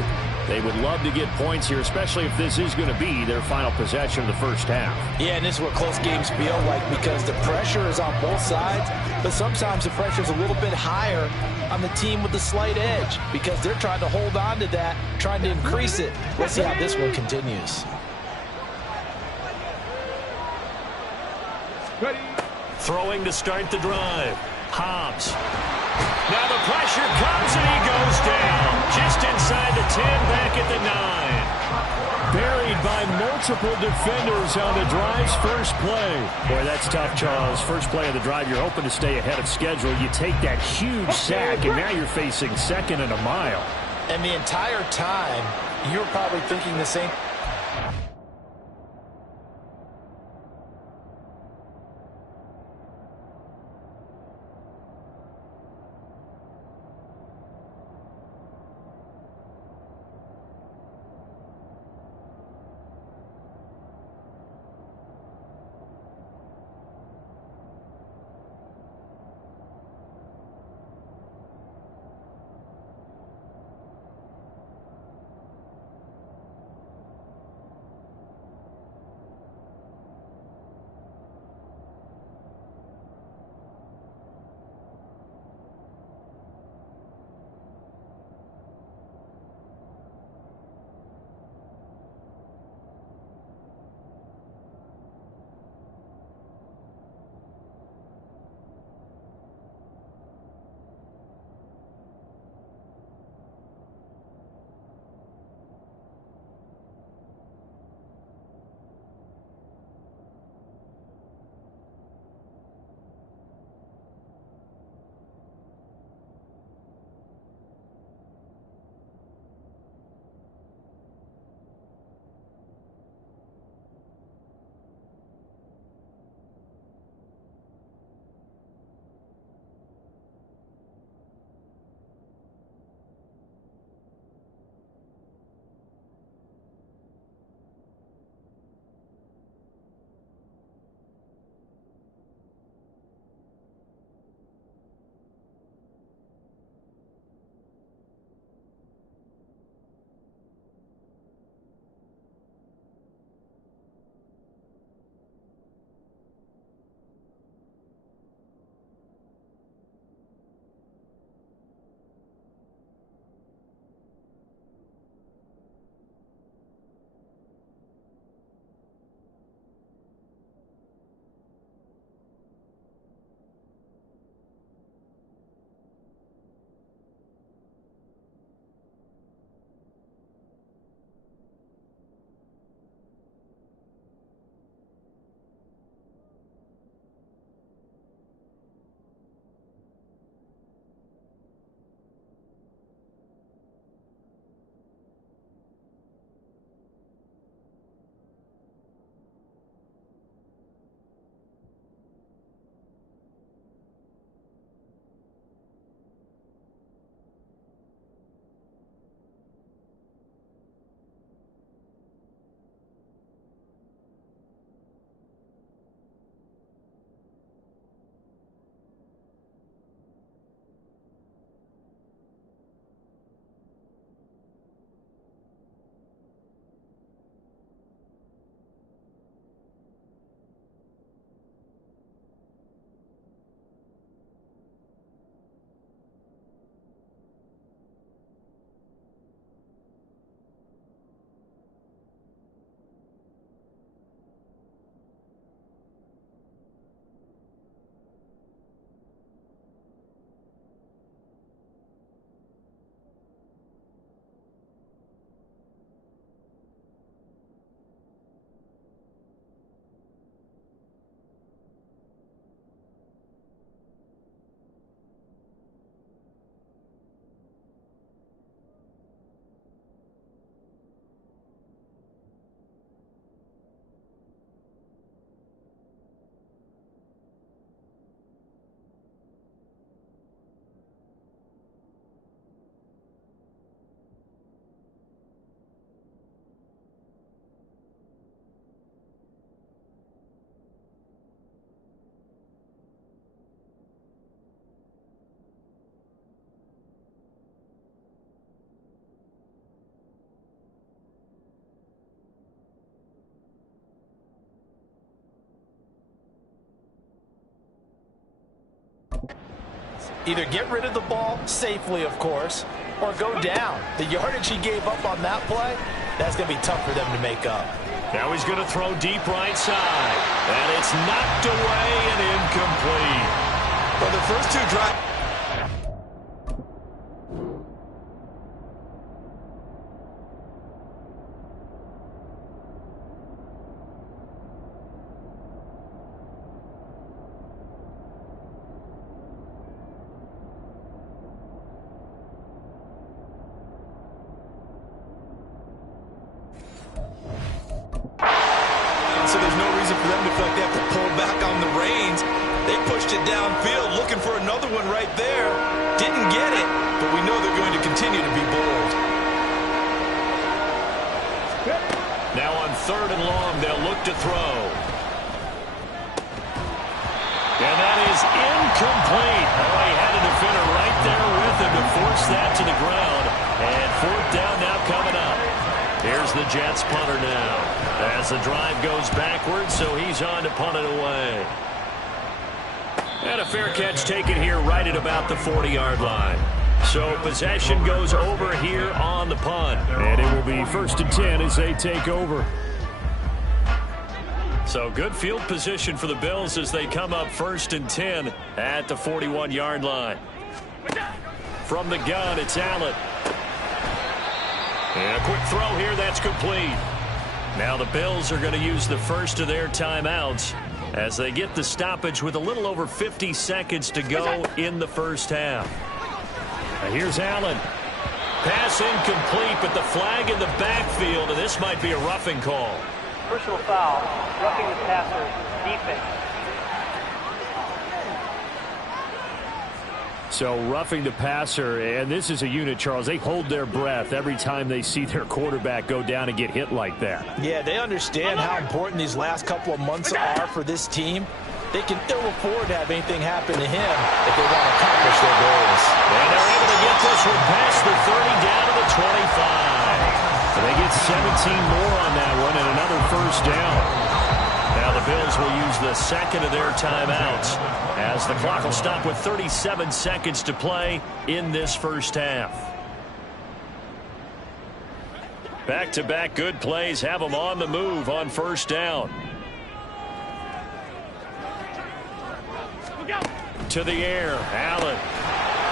They would love to get points here, especially if this is going to be their final possession of the first half. Yeah, and this is what close games feel like because the pressure is on both sides, but sometimes the pressure is a little bit higher on the team with the slight edge because they're trying to hold on to that, trying to increase it. Let's see how this one continues. Ready. Throwing to start the drive. Hobbs. Now the pressure comes and he goes down. Just inside the 10, back at the 9. Buried by multiple defenders on the drive's first play. Boy, that's tough, Charles. First play of the drive, you're hoping to stay ahead of schedule. You take that huge sack, and now you're facing 2nd and a mile. And the entire time, you're probably thinking the same. Either get rid of the ball safely, of course, or go down. The yardage he gave up on that play, that's going to be tough for them to make up. Now he's going to throw deep right side. And it's knocked away and incomplete. Well, the first two drives. So there's no reason for them to feel like they have to pull back on the reins. They pushed it downfield, looking for another one right there. Didn't get it, but we know they're going to continue to be bold. Now on 3rd and long, they'll look to throw. And that is incomplete. Oh, he had a defender right there with him to force that to the ground. And 4th down now coming up. Here's the Jets punter now. As the drive goes backwards, so he's on to punt it away. And a fair catch taken here right at about the 40-yard line. So possession goes over here on the punt. And it will be 1st and 10 as they take over. So good field position for the Bills as they come up 1st and 10 at the 41-yard line. From the gun, it's Allen. And a quick throw here, that's complete. Now the Bills are going to use the first of their timeouts as they get the stoppage with a little over 50 seconds to go in the first half. Now here's Allen. Pass incomplete, but the flag in the backfield, and this might be a roughing call. Personal foul, roughing the passer, defense. So roughing the passer, and this is a unit, Charles. They hold their breath every time they see their quarterback go down and get hit like that. Yeah, they understand how important these last couple of months are for this team. They can ill afford to have anything happen to him if they want to accomplish their goals. And they're able to get this one past the 30 down to the 25. So they get 17 more on that one and another 1st down. Now the Bills will use the second of their timeouts as the clock will stop with 37 seconds to play in this first half. Back-to-back good plays have them on the move on 1st down. To the air, Allen.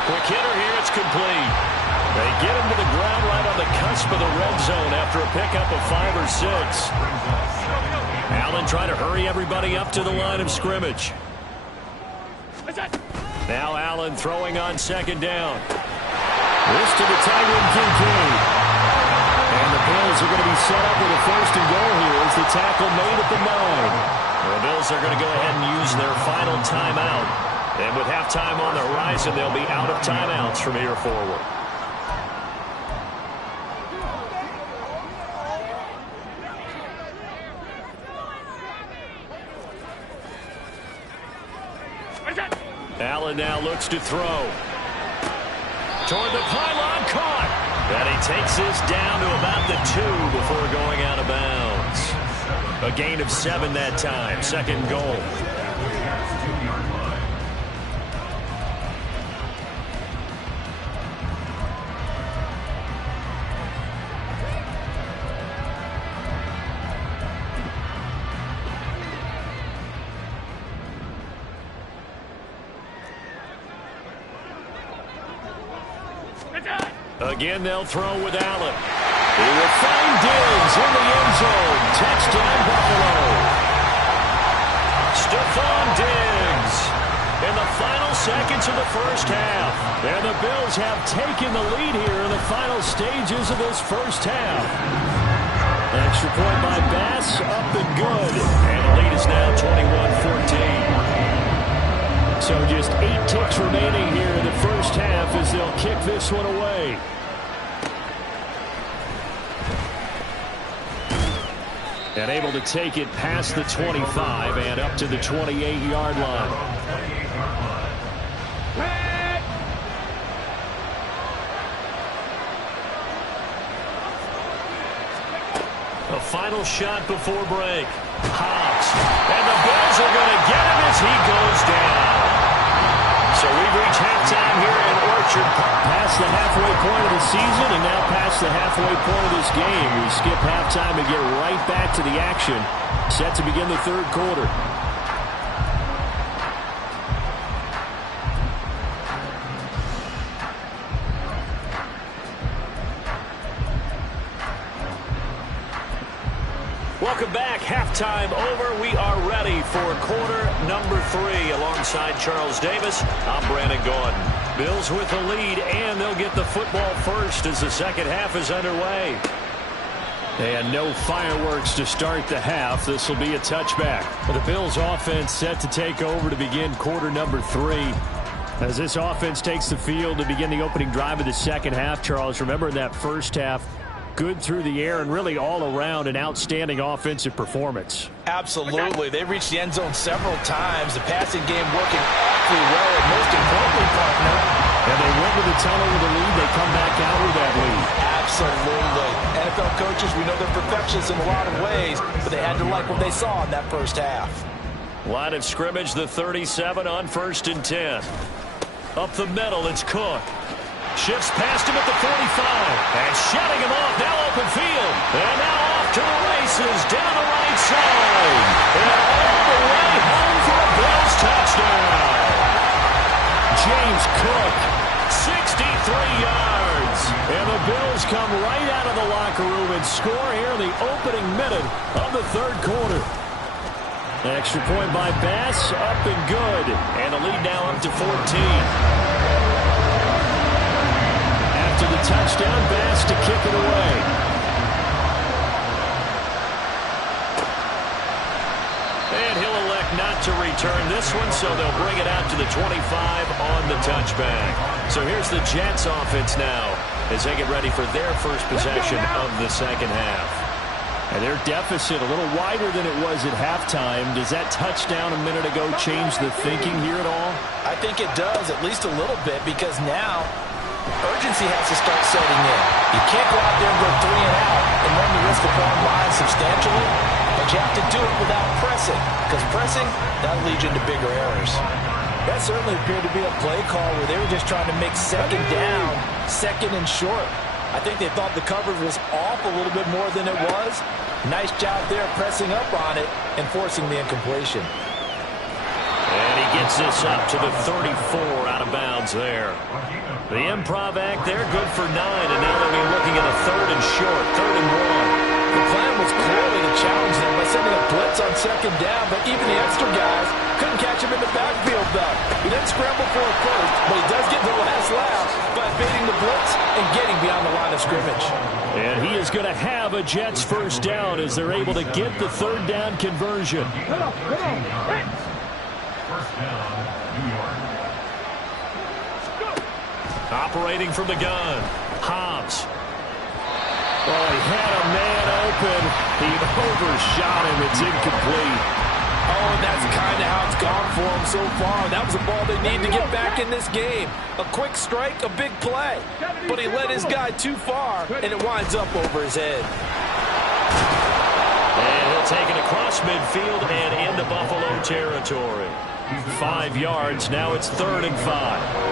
Quick hitter here, it's complete. They get him to the ground right on the cusp of the red zone after a pickup of 5 or 6. Allen trying to hurry everybody up to the line of scrimmage. Now Allen throwing on 2nd down. This to the tight end, Kincaid. And the Bills are going to be set up with a 1st and goal here as the tackle made at the 9. The Bills are going to go ahead and use their final timeout. And with halftime on the horizon, they'll be out of timeouts from here forward. Allen now looks to throw. Toward the pylon, caught. And he takes this down to about the 2 before going out of bounds. A gain of 7 that time. 2nd goal. Again, they'll throw with Allen. He will find Diggs in the end zone. Touchdown, Buffalo. Stephon Diggs in the final seconds of the first half. And the Bills have taken the lead here in the final stages of this first half. Extra point by Bass, up and good. And the lead is now 21-14. So just 8 ticks remaining here in the first half as they'll kick this one away. And able to take it past the 25 and up to the 28-yard line. A final shot before break. Hobbs. And the Bills are going to get him as he goes down. So we've reached halftime here in Orchard. Past the halfway point of the season and now past the halfway point of this game. We skip halftime and get right back to the action. Set to begin the third quarter. Welcome back. Halftime over. We are ready for quarter number 3. Alongside Charles Davis, I'm Brandon Gordon. Bills with the lead, and they'll get the football first as the second half is underway. And no fireworks to start the half. This will be a touchback. The Bills offense set to take over to begin quarter number 3. As this offense takes the field to begin the opening drive of the second half, Charles, remember in that first half, good through the air and really all around an outstanding offensive performance. Absolutely. They reached the end zone several times. The passing game working awfully well, and most importantly, partner. And they went to the tunnel with a lead. They come back out with that lead. Absolutely. NFL coaches, we know they're perfectionists in a lot of ways, but they had to like what they saw in that first half. Line of scrimmage, the 37 on 1st and 10. Up the middle, it's Cook. Shifts past him at the 45. And shutting him off. Now open field. And now off to the races. Down the right side. And all the way home for a Bills touchdown. James Cook. 63 yards. And the Bills come right out of the locker room and score here in the opening minute of the third quarter. Extra point by Bass. Up and good. And the lead now up to 14. To the touchdown, Bass to kick it away. And he'll elect not to return this one, so they'll bring it out to the 25 on the touchback. So here's the Jets offense now as they get ready for their first possession of the second half. And their deficit a little wider than it was at halftime. Does that touchdown a minute ago change the thinking here at all? I think it does, at least a little bit, because now urgency has to start setting in. You can't go out there and go 3 and out and run the risk of falling behind substantially, but you have to do it without pressing, because pressing, that'll lead you into bigger errors. That certainly appeared to be a play call where they were just trying to make second down, second and short. I think they thought the coverage was off a little bit more than it was. Nice job there pressing up on it and forcing the incompletion. And he gets this up to the 34 out of bounds there. The improv act there, good for 9, and now they'll be looking at a 3rd and short, 3rd and 1. The plan was clearly to challenge them by sending a blitz on second down, but even the extra guys couldn't catch him in the backfield, though. He didn't scramble for it first, but he does get the last laugh by baiting the blitz and getting beyond the line of scrimmage. And he is going to have a Jets first down as they're able to get the 3rd down conversion. First down, New York. Operating from the gun, Hobbs. Oh, he had a man open. He overshot him. It's incomplete. Oh, and that's kind of how it's gone for him so far. That was a ball they need to get back in this game. A quick strike, a big play. But he led his guy too far, and it winds up over his head. And he'll take it across midfield and into Buffalo territory. 5 yards. Now it's 3rd and 5.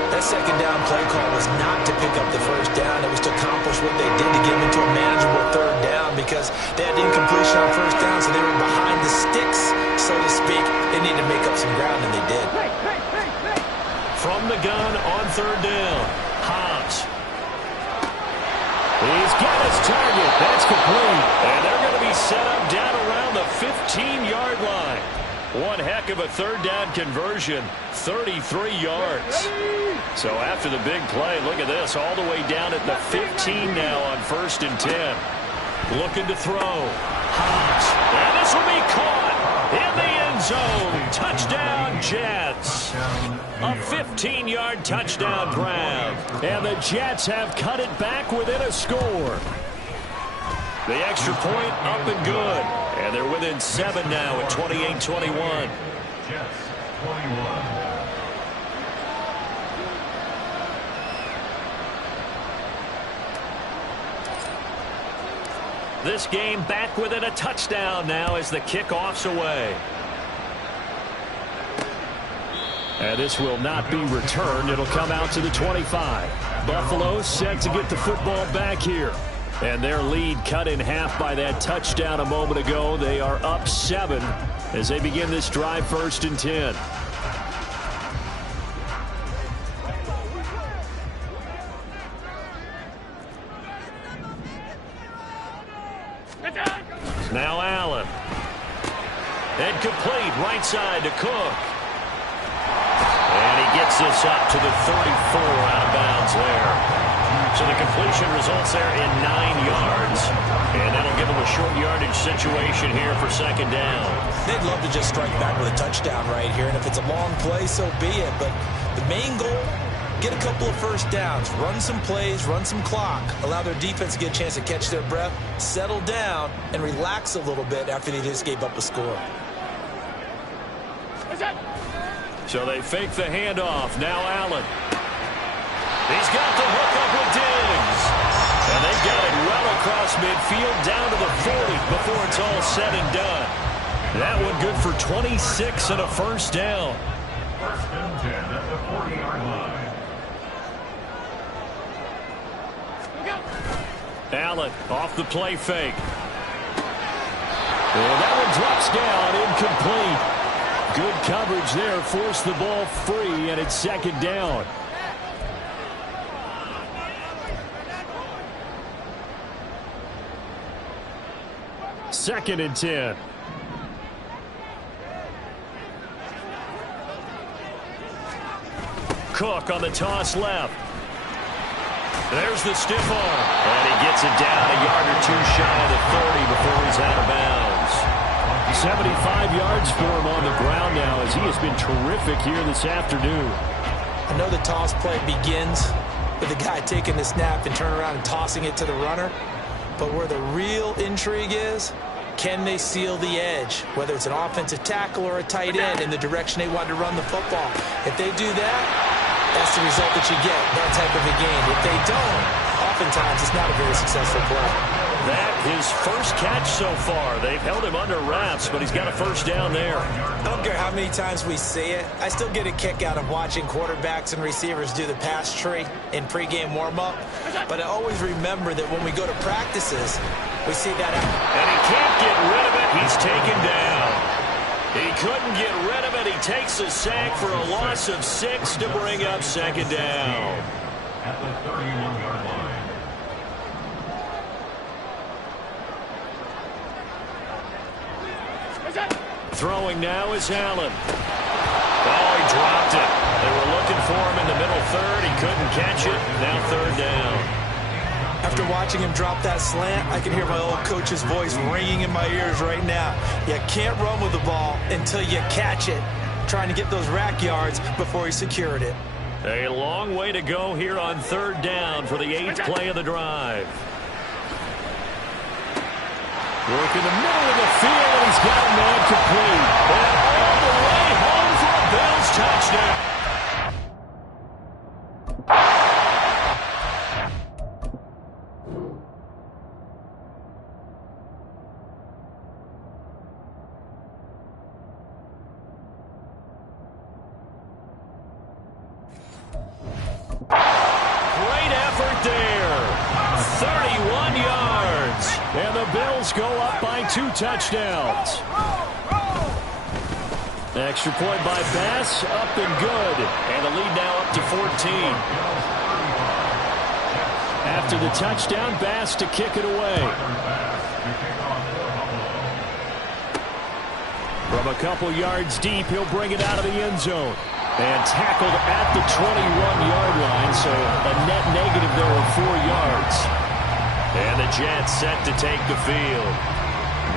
That second down play call was not to pick up the first down. It was to accomplish what they did to get into a manageable 3rd down because they had the incompletion on first down, so they were behind the sticks, so to speak. They needed to make up some ground, and they did. From the gun on 3rd down, Hobbs. He's got his target. That's complete. And they're going to be set up down around the 15-yard line. One heck of a 3rd down conversion, 33 yards. So after the big play, look at this, all the way down at the 15 now on 1st and 10. Looking to throw. Hobbs. And this will be caught in the end zone. Touchdown, Jets. A 15-yard touchdown grab. And the Jets have cut it back within a score. The extra point up and good. And they're within 7 now at 28-21. Jets, 21. This game back within a touchdown now as the kickoff's away. And this will not be returned. It'll come out to the 25. Buffalo set to get the football back here. And their lead cut in half by that touchdown a moment ago. They are up 7 as they begin this drive, 1st and 10. Now Allen. And complete right side to Cook. And he gets this up to the 34, out of bounds there. So the completion results there in 9 yards. And that'll give them a short yardage situation here for 2nd down. They'd love to just strike back with a touchdown right here. And if it's a long play, so be it. But the main goal, get a couple of 1st downs, run some plays, run some clock, allow their defense to get a chance to catch their breath, settle down, and relax a little bit after they just gave up a score. So they fake the handoff. Now Allen. He's got the hook up with Diggs. And they've got it well across midfield down to the 40 before it's all said and done. That one good for 26 and a 1st down. 1st and 10 at the 40-yard line. Allen off the play fake. And that one drops down, incomplete. Good coverage there, forced the ball free, and it's 2nd down. Second and 10. Cook on the toss left. There's the stiff arm. And he gets it down a yard or 2 shy of the 30 before he's out of bounds. 75 yards for him on the ground now as he has been terrific here this afternoon. I know the toss play begins with the guy taking the snap and turning around and tossing it to the runner. But where the real intrigue is, can they seal the edge, whether it's an offensive tackle or a tight end, in the direction they want to run the football? If they do that, that's the result that you get, that type of a game. If they don't, oftentimes it's not a very successful play. That his first catch so far. They've held him under wraps, but he's got a 1st down there. I don't care how many times we see it. I still get a kick out of watching quarterbacks and receivers do the pass tree in pregame warm-up. But I always remember that when we go to practices, we see that out. And he can't get rid of it. He's taken down. He couldn't get rid of it. He takes a sack for a loss of 6 to bring up 2nd down. At the 31-yard line. Throwing now is Allen. Oh, he dropped it. They were looking for him in the middle 3rd. He couldn't catch it. Now 3rd down. After watching him drop that slant, I can hear my old coach's voice ringing in my ears right now. You can't run with the ball until you catch it. Trying to get those rack yards before he secured it. A long way to go here on 3rd down for the 8th play of the drive. Work in the middle of the field, and he's got a man complete. And all the way home for a Bills touchdown. Great effort there. 31 yards. And the Bills go up by 2 touchdowns. Extra point by Bass, up and good. And the lead now up to 14. After the touchdown, Bass to kick it away. From a couple yards deep, he'll bring it out of the end zone. And tackled at the 21-yard line, so a net negative there of 4 yards. And the Jets set to take the field.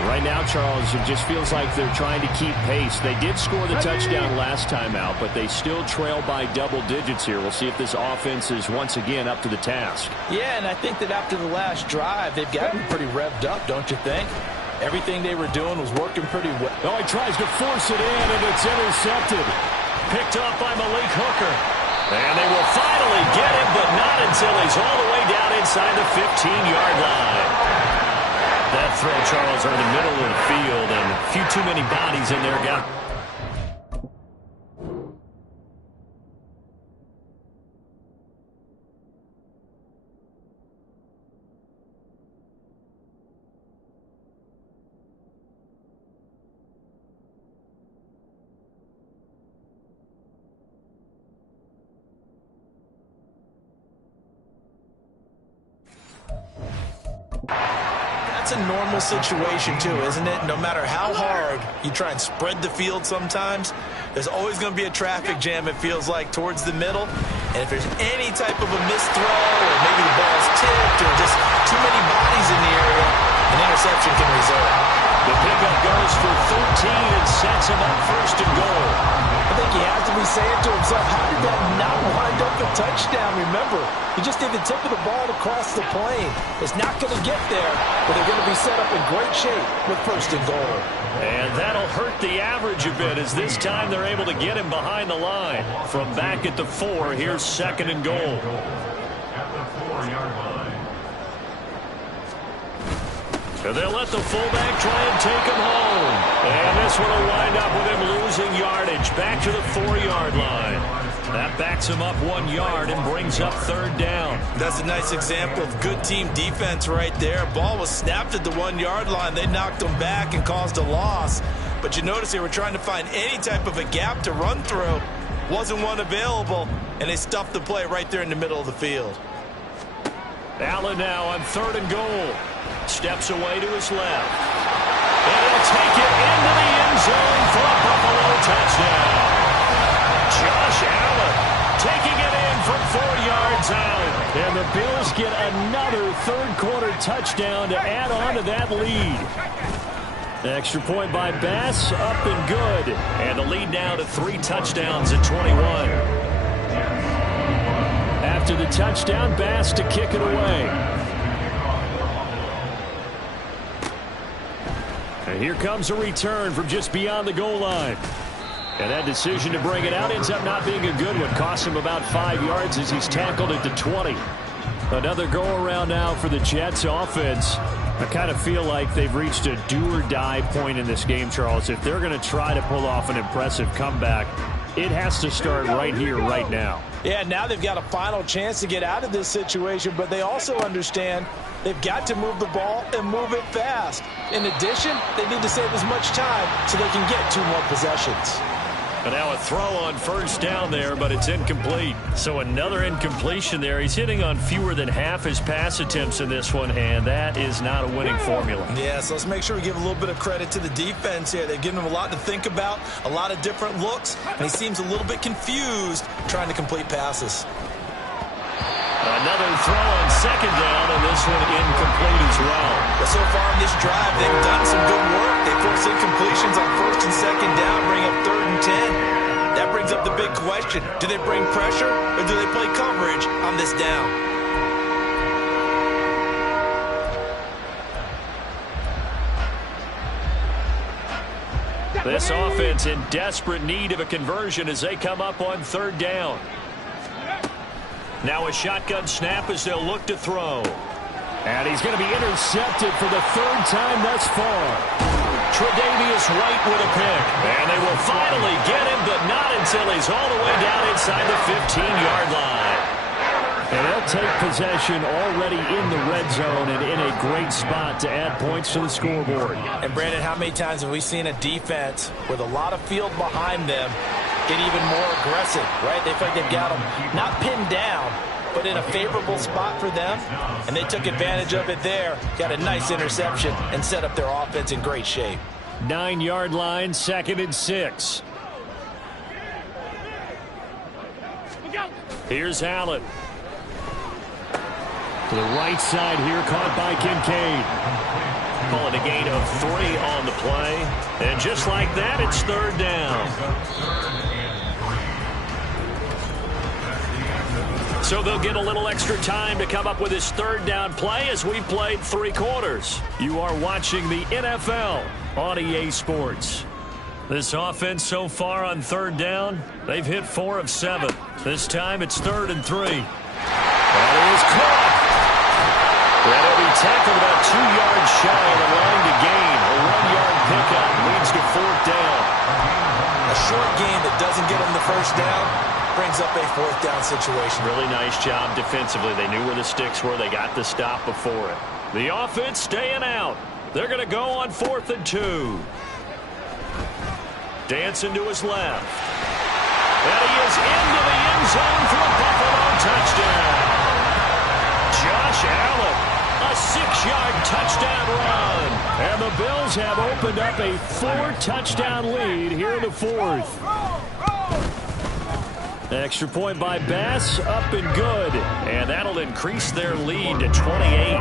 Right now, Charles, it just feels like they're trying to keep pace. They did score the touchdown last time out, but they still trail by double digits here. We'll see if this offense is once again up to the task. Yeah, and I think that after the last drive, they've gotten pretty revved up, don't you think? Everything they were doing was working pretty well. Oh, he tries to force it in, and it's intercepted. Picked up by Malik Hooker. And they will finally get him, but not until he's all the way down inside the 15-yard line. That throw, Charles, are in the middle of the field, and a few too many bodies in there. that's a normal situation too, isn't it? No matter how hard you try and spread the field sometimes, there's always going to be a traffic jam, it feels like, towards the middle. And if there's any type of a missed throw, or maybe the ball's tipped, or just too many bodies in the area, an interception can result. The pickup goes for 13 and sets him up first and goal. I think he has to be saying to himself, how did that not wind up a touchdown? Remember, he just did the tip of the ball across the plane. It's not going to get there, but they're going to be set up in great shape with first and goal. And that'll hurt the average a bit, as this time they're able to get him behind the line. From back at the 4, here's second and goal. At the 4-yard line. And they'll let the fullback try and take him home. And this one will wind up with him losing yardage. Back to the 4-yard line. That backs him up 1 yard and brings up third down. That's a nice example of good team defense right there. Ball was snapped at the 1-yard line. They knocked him back and caused a loss. But you notice they were trying to find any type of a gap to run through. Wasn't one available, and they stuffed the play right there in the middle of the field. Allen now on third and goal. Steps away to his left. And he'll take it into the end zone for a Buffalo touchdown. Josh Allen taking it in from 4 yards out. And the Bills get another third-quarter touchdown to add on to that lead. Extra point by Bass, up and good. And the lead now to 3 touchdowns at 21. After the touchdown, Bass to kick it away. And here comes a return from just beyond the goal line. And that decision to bring it out ends up not being a good one. Cost him about 5 yards as he's tackled at the 20. Another go-around now for the Jets offense. I kind of feel like they've reached a do-or-die point in this game, Charles. If they're going to try to pull off an impressive comeback, it has to start right here, right now. Yeah, now they've got a final chance to get out of this situation, but they also understand they've got to move the ball and move it fast. In addition, they need to save as much time so they can get 2 more possessions. And now a throw on first down there, but it's incomplete. So another incompletion there. He's hitting on fewer than half his pass attempts in this one, and that is not a winning formula. Yeah, so let's make sure we give a little bit of credit to the defense here. They've given him a lot to think about, a lot of different looks, and he seems a little bit confused trying to complete passes. Another throw on second down, and this one incomplete as well. But so far in this drive, they've done some good work. They force incompletions on first and second down, bring up 3rd and 10. That brings up the big question. Do they bring pressure, or do they play coverage on this down? This offense in desperate need of a conversion as they come up on 3rd down. Now a shotgun snap as they'll look to throw. And he's going to be intercepted for the 3rd time thus far. Tre'Davious White with a pick. And they will finally get him, but not until he's all the way down inside the 15-yard line. And they'll take possession already in the red zone and in a great spot to add points to the scoreboard. And Brandon, how many times have we seen a defense with a lot of field behind them get even more aggressive, right? They feel like they've got them not pinned down, but in a favorable spot for them, and they took advantage of it there. Got a nice interception and set up their offense in great shape. 9-yard line, 2nd and 6. Here's Allen. To the right side here, caught by Kincaid. Calling a gain of 3 on the play. And just like that, it's 3rd down. So they'll get a little extra time to come up with his 3rd down play as we played 3 quarters. You are watching the NFL on EA Sports. This offense so far on 3rd down, they've hit 4 of 7. This time it's 3rd and 3. That is caught. That'll be tackled about 2 yards shy of the line to gain. A 1-yard pickup leads to 4th down. A short game that doesn't get them the first down brings up a 4th down situation. Really nice job defensively. They knew where the sticks were. They got the stop before it. The offense staying out. They're going to go on 4th and 2. Dancing to his left. And he is into the end zone for a Buffalo touchdown. Josh Allen, a 6-yard touchdown run. And the Bills have opened up a 4-touchdown lead here in the fourth. Extra point by Bass, up and good. And that'll increase their lead to 28.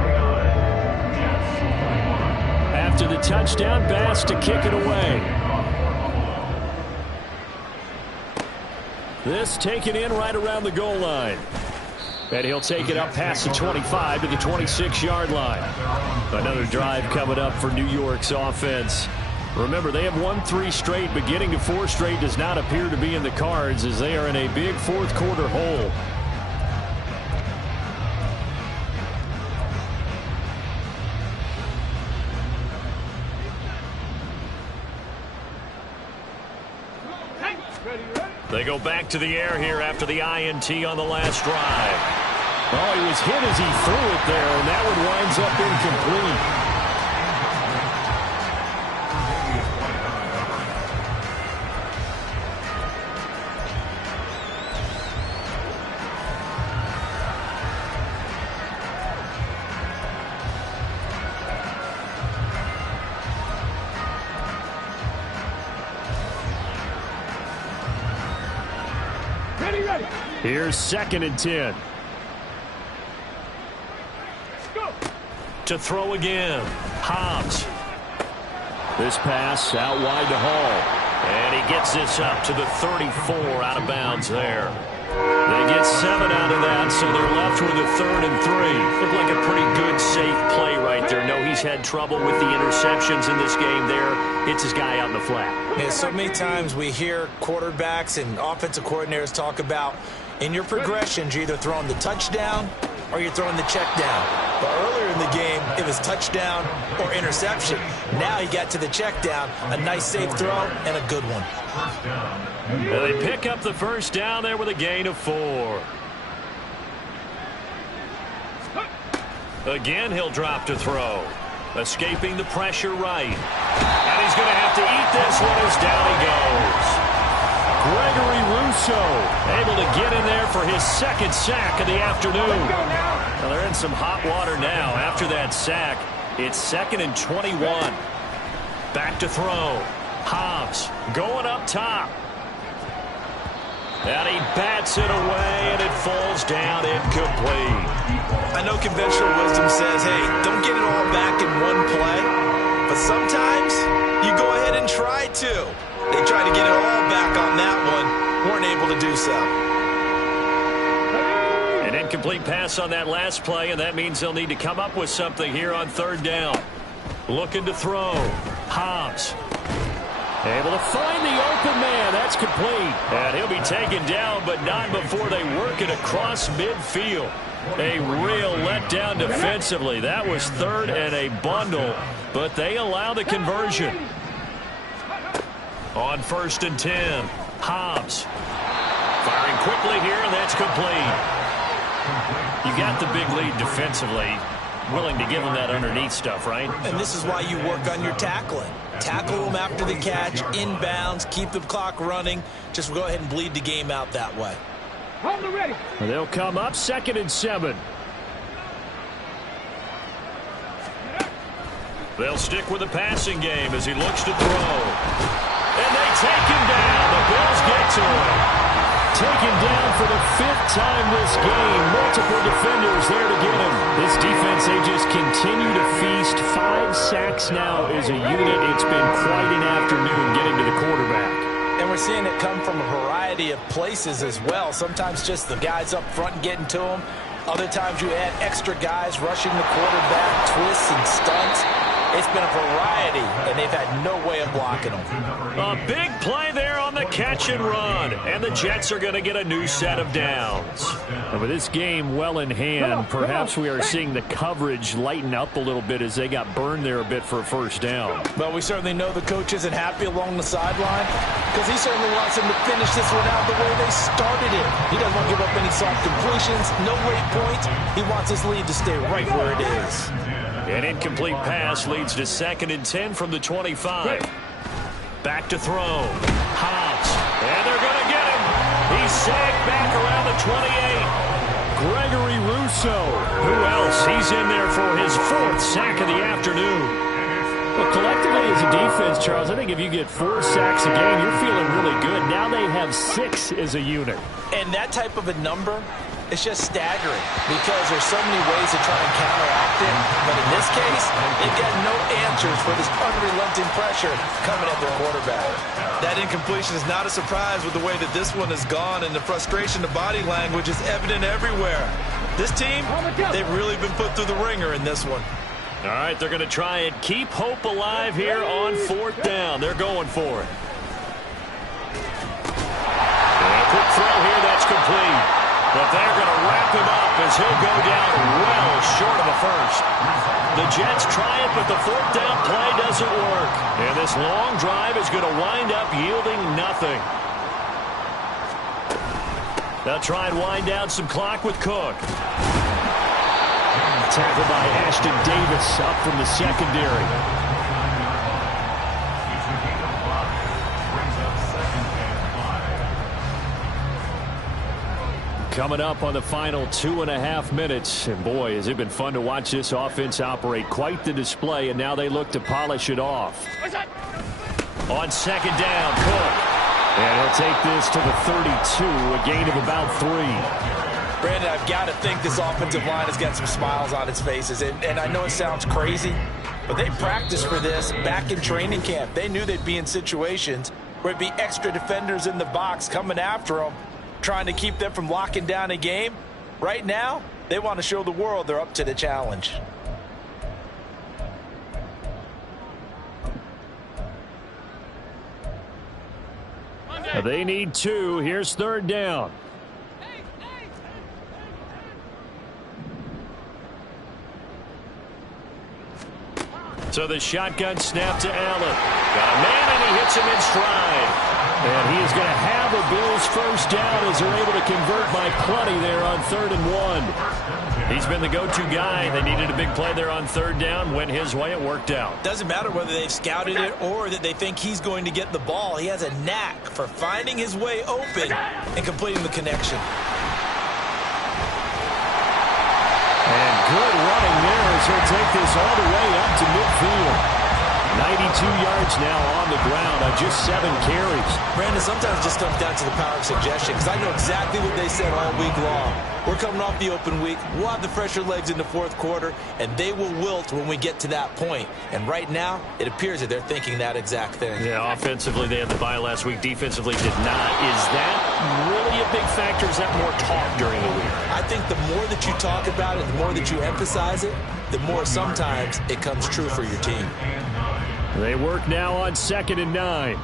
After the touchdown, Bass to kick it away. This taken in right around the goal line. And he'll take it up past the 25 to the 26-yard line. Another drive coming up for New York's offense. Remember, they have won 3 straight, but getting to 4 straight does not appear to be in the cards as they are in a big fourth-quarter hole. They go back to the air here after the INT on the last drive. Oh, he was hit as he threw it there, and that one winds up incomplete. Here's 2nd and 10. To throw again. Hobbs. This pass out wide to Hall. And he gets this up to the 34 out of bounds there. They get 7 out of that, so they're left with a 3rd and 3. Looked like a pretty good, safe play right there. No, he's had trouble with the interceptions in this game there. Hits his guy out in the flat. Yeah, so many times we hear quarterbacks and offensive coordinators talk about in your progressions, you're either throwing the touchdown or you're throwing the check down. But earlier in the game, it was touchdown or interception. Now he got to the check down, a nice safe throw and a good one. And they pick up the first down there with a gain of 4. Again, he'll drop to throw. Escaping the pressure right. And he's going to have to eat this one as down he goes. Gregory Rousseau able to get in there for his 2nd sack of the afternoon. Well, they're in some hot water now. After that sack, it's 2nd and 21. Back to throw. Hobbs going up top. And he bats it away, and it falls down incomplete. I know conventional wisdom says, hey, don't get it all back in one play. But sometimes you go ahead and try to. They tried to get it all back on that one. Weren't able to do so. An incomplete pass on that last play, and that means they'll need to come up with something here on 3rd down. Looking to throw. Hobbs. Able to find the open man. That's complete. And he'll be taken down, but not before they work it across midfield. A real letdown defensively. That was 3rd and a bundle, but they allow the conversion. On 1st and 10, Hobbs. Firing quickly here, and that's complete. You got the big lead defensively. Willing to give them that underneath stuff, right? And this is why you work on your tackling. Tackle them after the catch, inbounds, keep the clock running. Just go ahead and bleed the game out that way. Hold it ready. They'll come up 2nd and 7. They'll stick with the passing game as he looks to throw. And they take him down. The Bills get to him. Taken down for the 5th time this game. Multiple defenders there to get him. This defense, they just continue to feast. 5 sacks now as a unit. It's been quite an afternoon getting to the quarterback. And we're seeing it come from a variety of places as well. Sometimes just the guys up front getting to him. Other times you add extra guys rushing the quarterback, twists and stunts. It's been a variety, and they've had no way of blocking them. A big play there on the catch and run, and the Jets are going to get a new set of downs. And with this game well in hand, perhaps we are seeing the coverage lighten up a little bit as they got burned there a bit for a 1st down. But we certainly know the coach isn't happy along the sideline because he certainly wants them to finish this one out the way they started it. He doesn't want to give up any soft completions, no late points. He wants his lead to stay right where it is. An incomplete pass leads to 2nd and 10 from the 25. Back to throw. Hobbs. And they're going to get him. He's sagged back around the 28. Gregory Rousseau. Who else? He's in there for his 4th sack of the afternoon. Well, collectively as a defense, Charles, I think if you get 4 sacks a game, you're feeling really good. Now they have 6 as a unit. And that type of a number, it's just staggering because there's so many ways to try and counteract it. But in this case, they've got no answers for this unrelenting pressure coming at their quarterback. That incompletion is not a surprise with the way that this one has gone, and the frustration, the body language is evident everywhere. This team, they've really been put through the ringer in this one. All right, they're going to try and keep hope alive here on 4th down. They're going for it. And a quick throw here, that's complete. But they're going to wrap him up as he'll go down well short of a first. The Jets try it, but the 4th down play doesn't work. And this long drive is going to wind up yielding nothing. They'll try and wind down some clock with Cook. Tackled by Ashton Davis up from the secondary. Coming up on the final 2.5 minutes. And boy, has it been fun to watch this offense operate. Quite the display, and now they look to polish it off. On 2nd down, Cook. And he'll take this to the 32, a gain of about 3. Brandon, I've got to think this offensive line has got some smiles on its faces. And I know it sounds crazy, but they practiced for this back in training camp. They knew they'd be in situations where it'd be extra defenders in the box coming after them, trying to keep them from locking down a game. Right now, they want to show the world they're up to the challenge. They need 2. Here's 3rd down. So the shotgun snap to Allen. Got a man, and he hits him in stride. And he is going to have a Bills 1st down as they're able to convert by plenty there on 3rd and 1. He's been the go-to guy. They needed a big play there on 3rd down. Went his way. It worked out. Doesn't matter whether they've scouted it or that they think he's going to get the ball. He has a knack for finding his way open and completing the connection. And good running there as he'll take this all the way up to midfield. 92 yards now on the ground on just 7 carries. Brandon, sometimes it just comes down to the power of suggestion, because I know exactly what they said all week long. We're coming off the open week. We'll have the fresher legs in the 4th quarter, and they will wilt when we get to that point. And right now, it appears that they're thinking that exact thing. Yeah, offensively, they had the bye last week. Defensively, did not. Is that really a big factor? Is that more talk during the week? I think the more that you talk about it, the more that you emphasize it, the more sometimes it comes true for your team. They work now on 2nd and 9.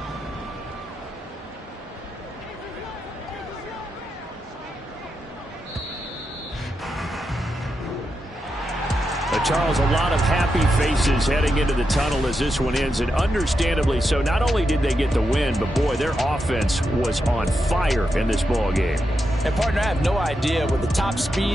Charles, a lot of happy faces heading into the tunnel as this one ends, and understandably so. Not only did they get the win, but boy, their offense was on fire in this ball game. And partner, I have no idea what the top speed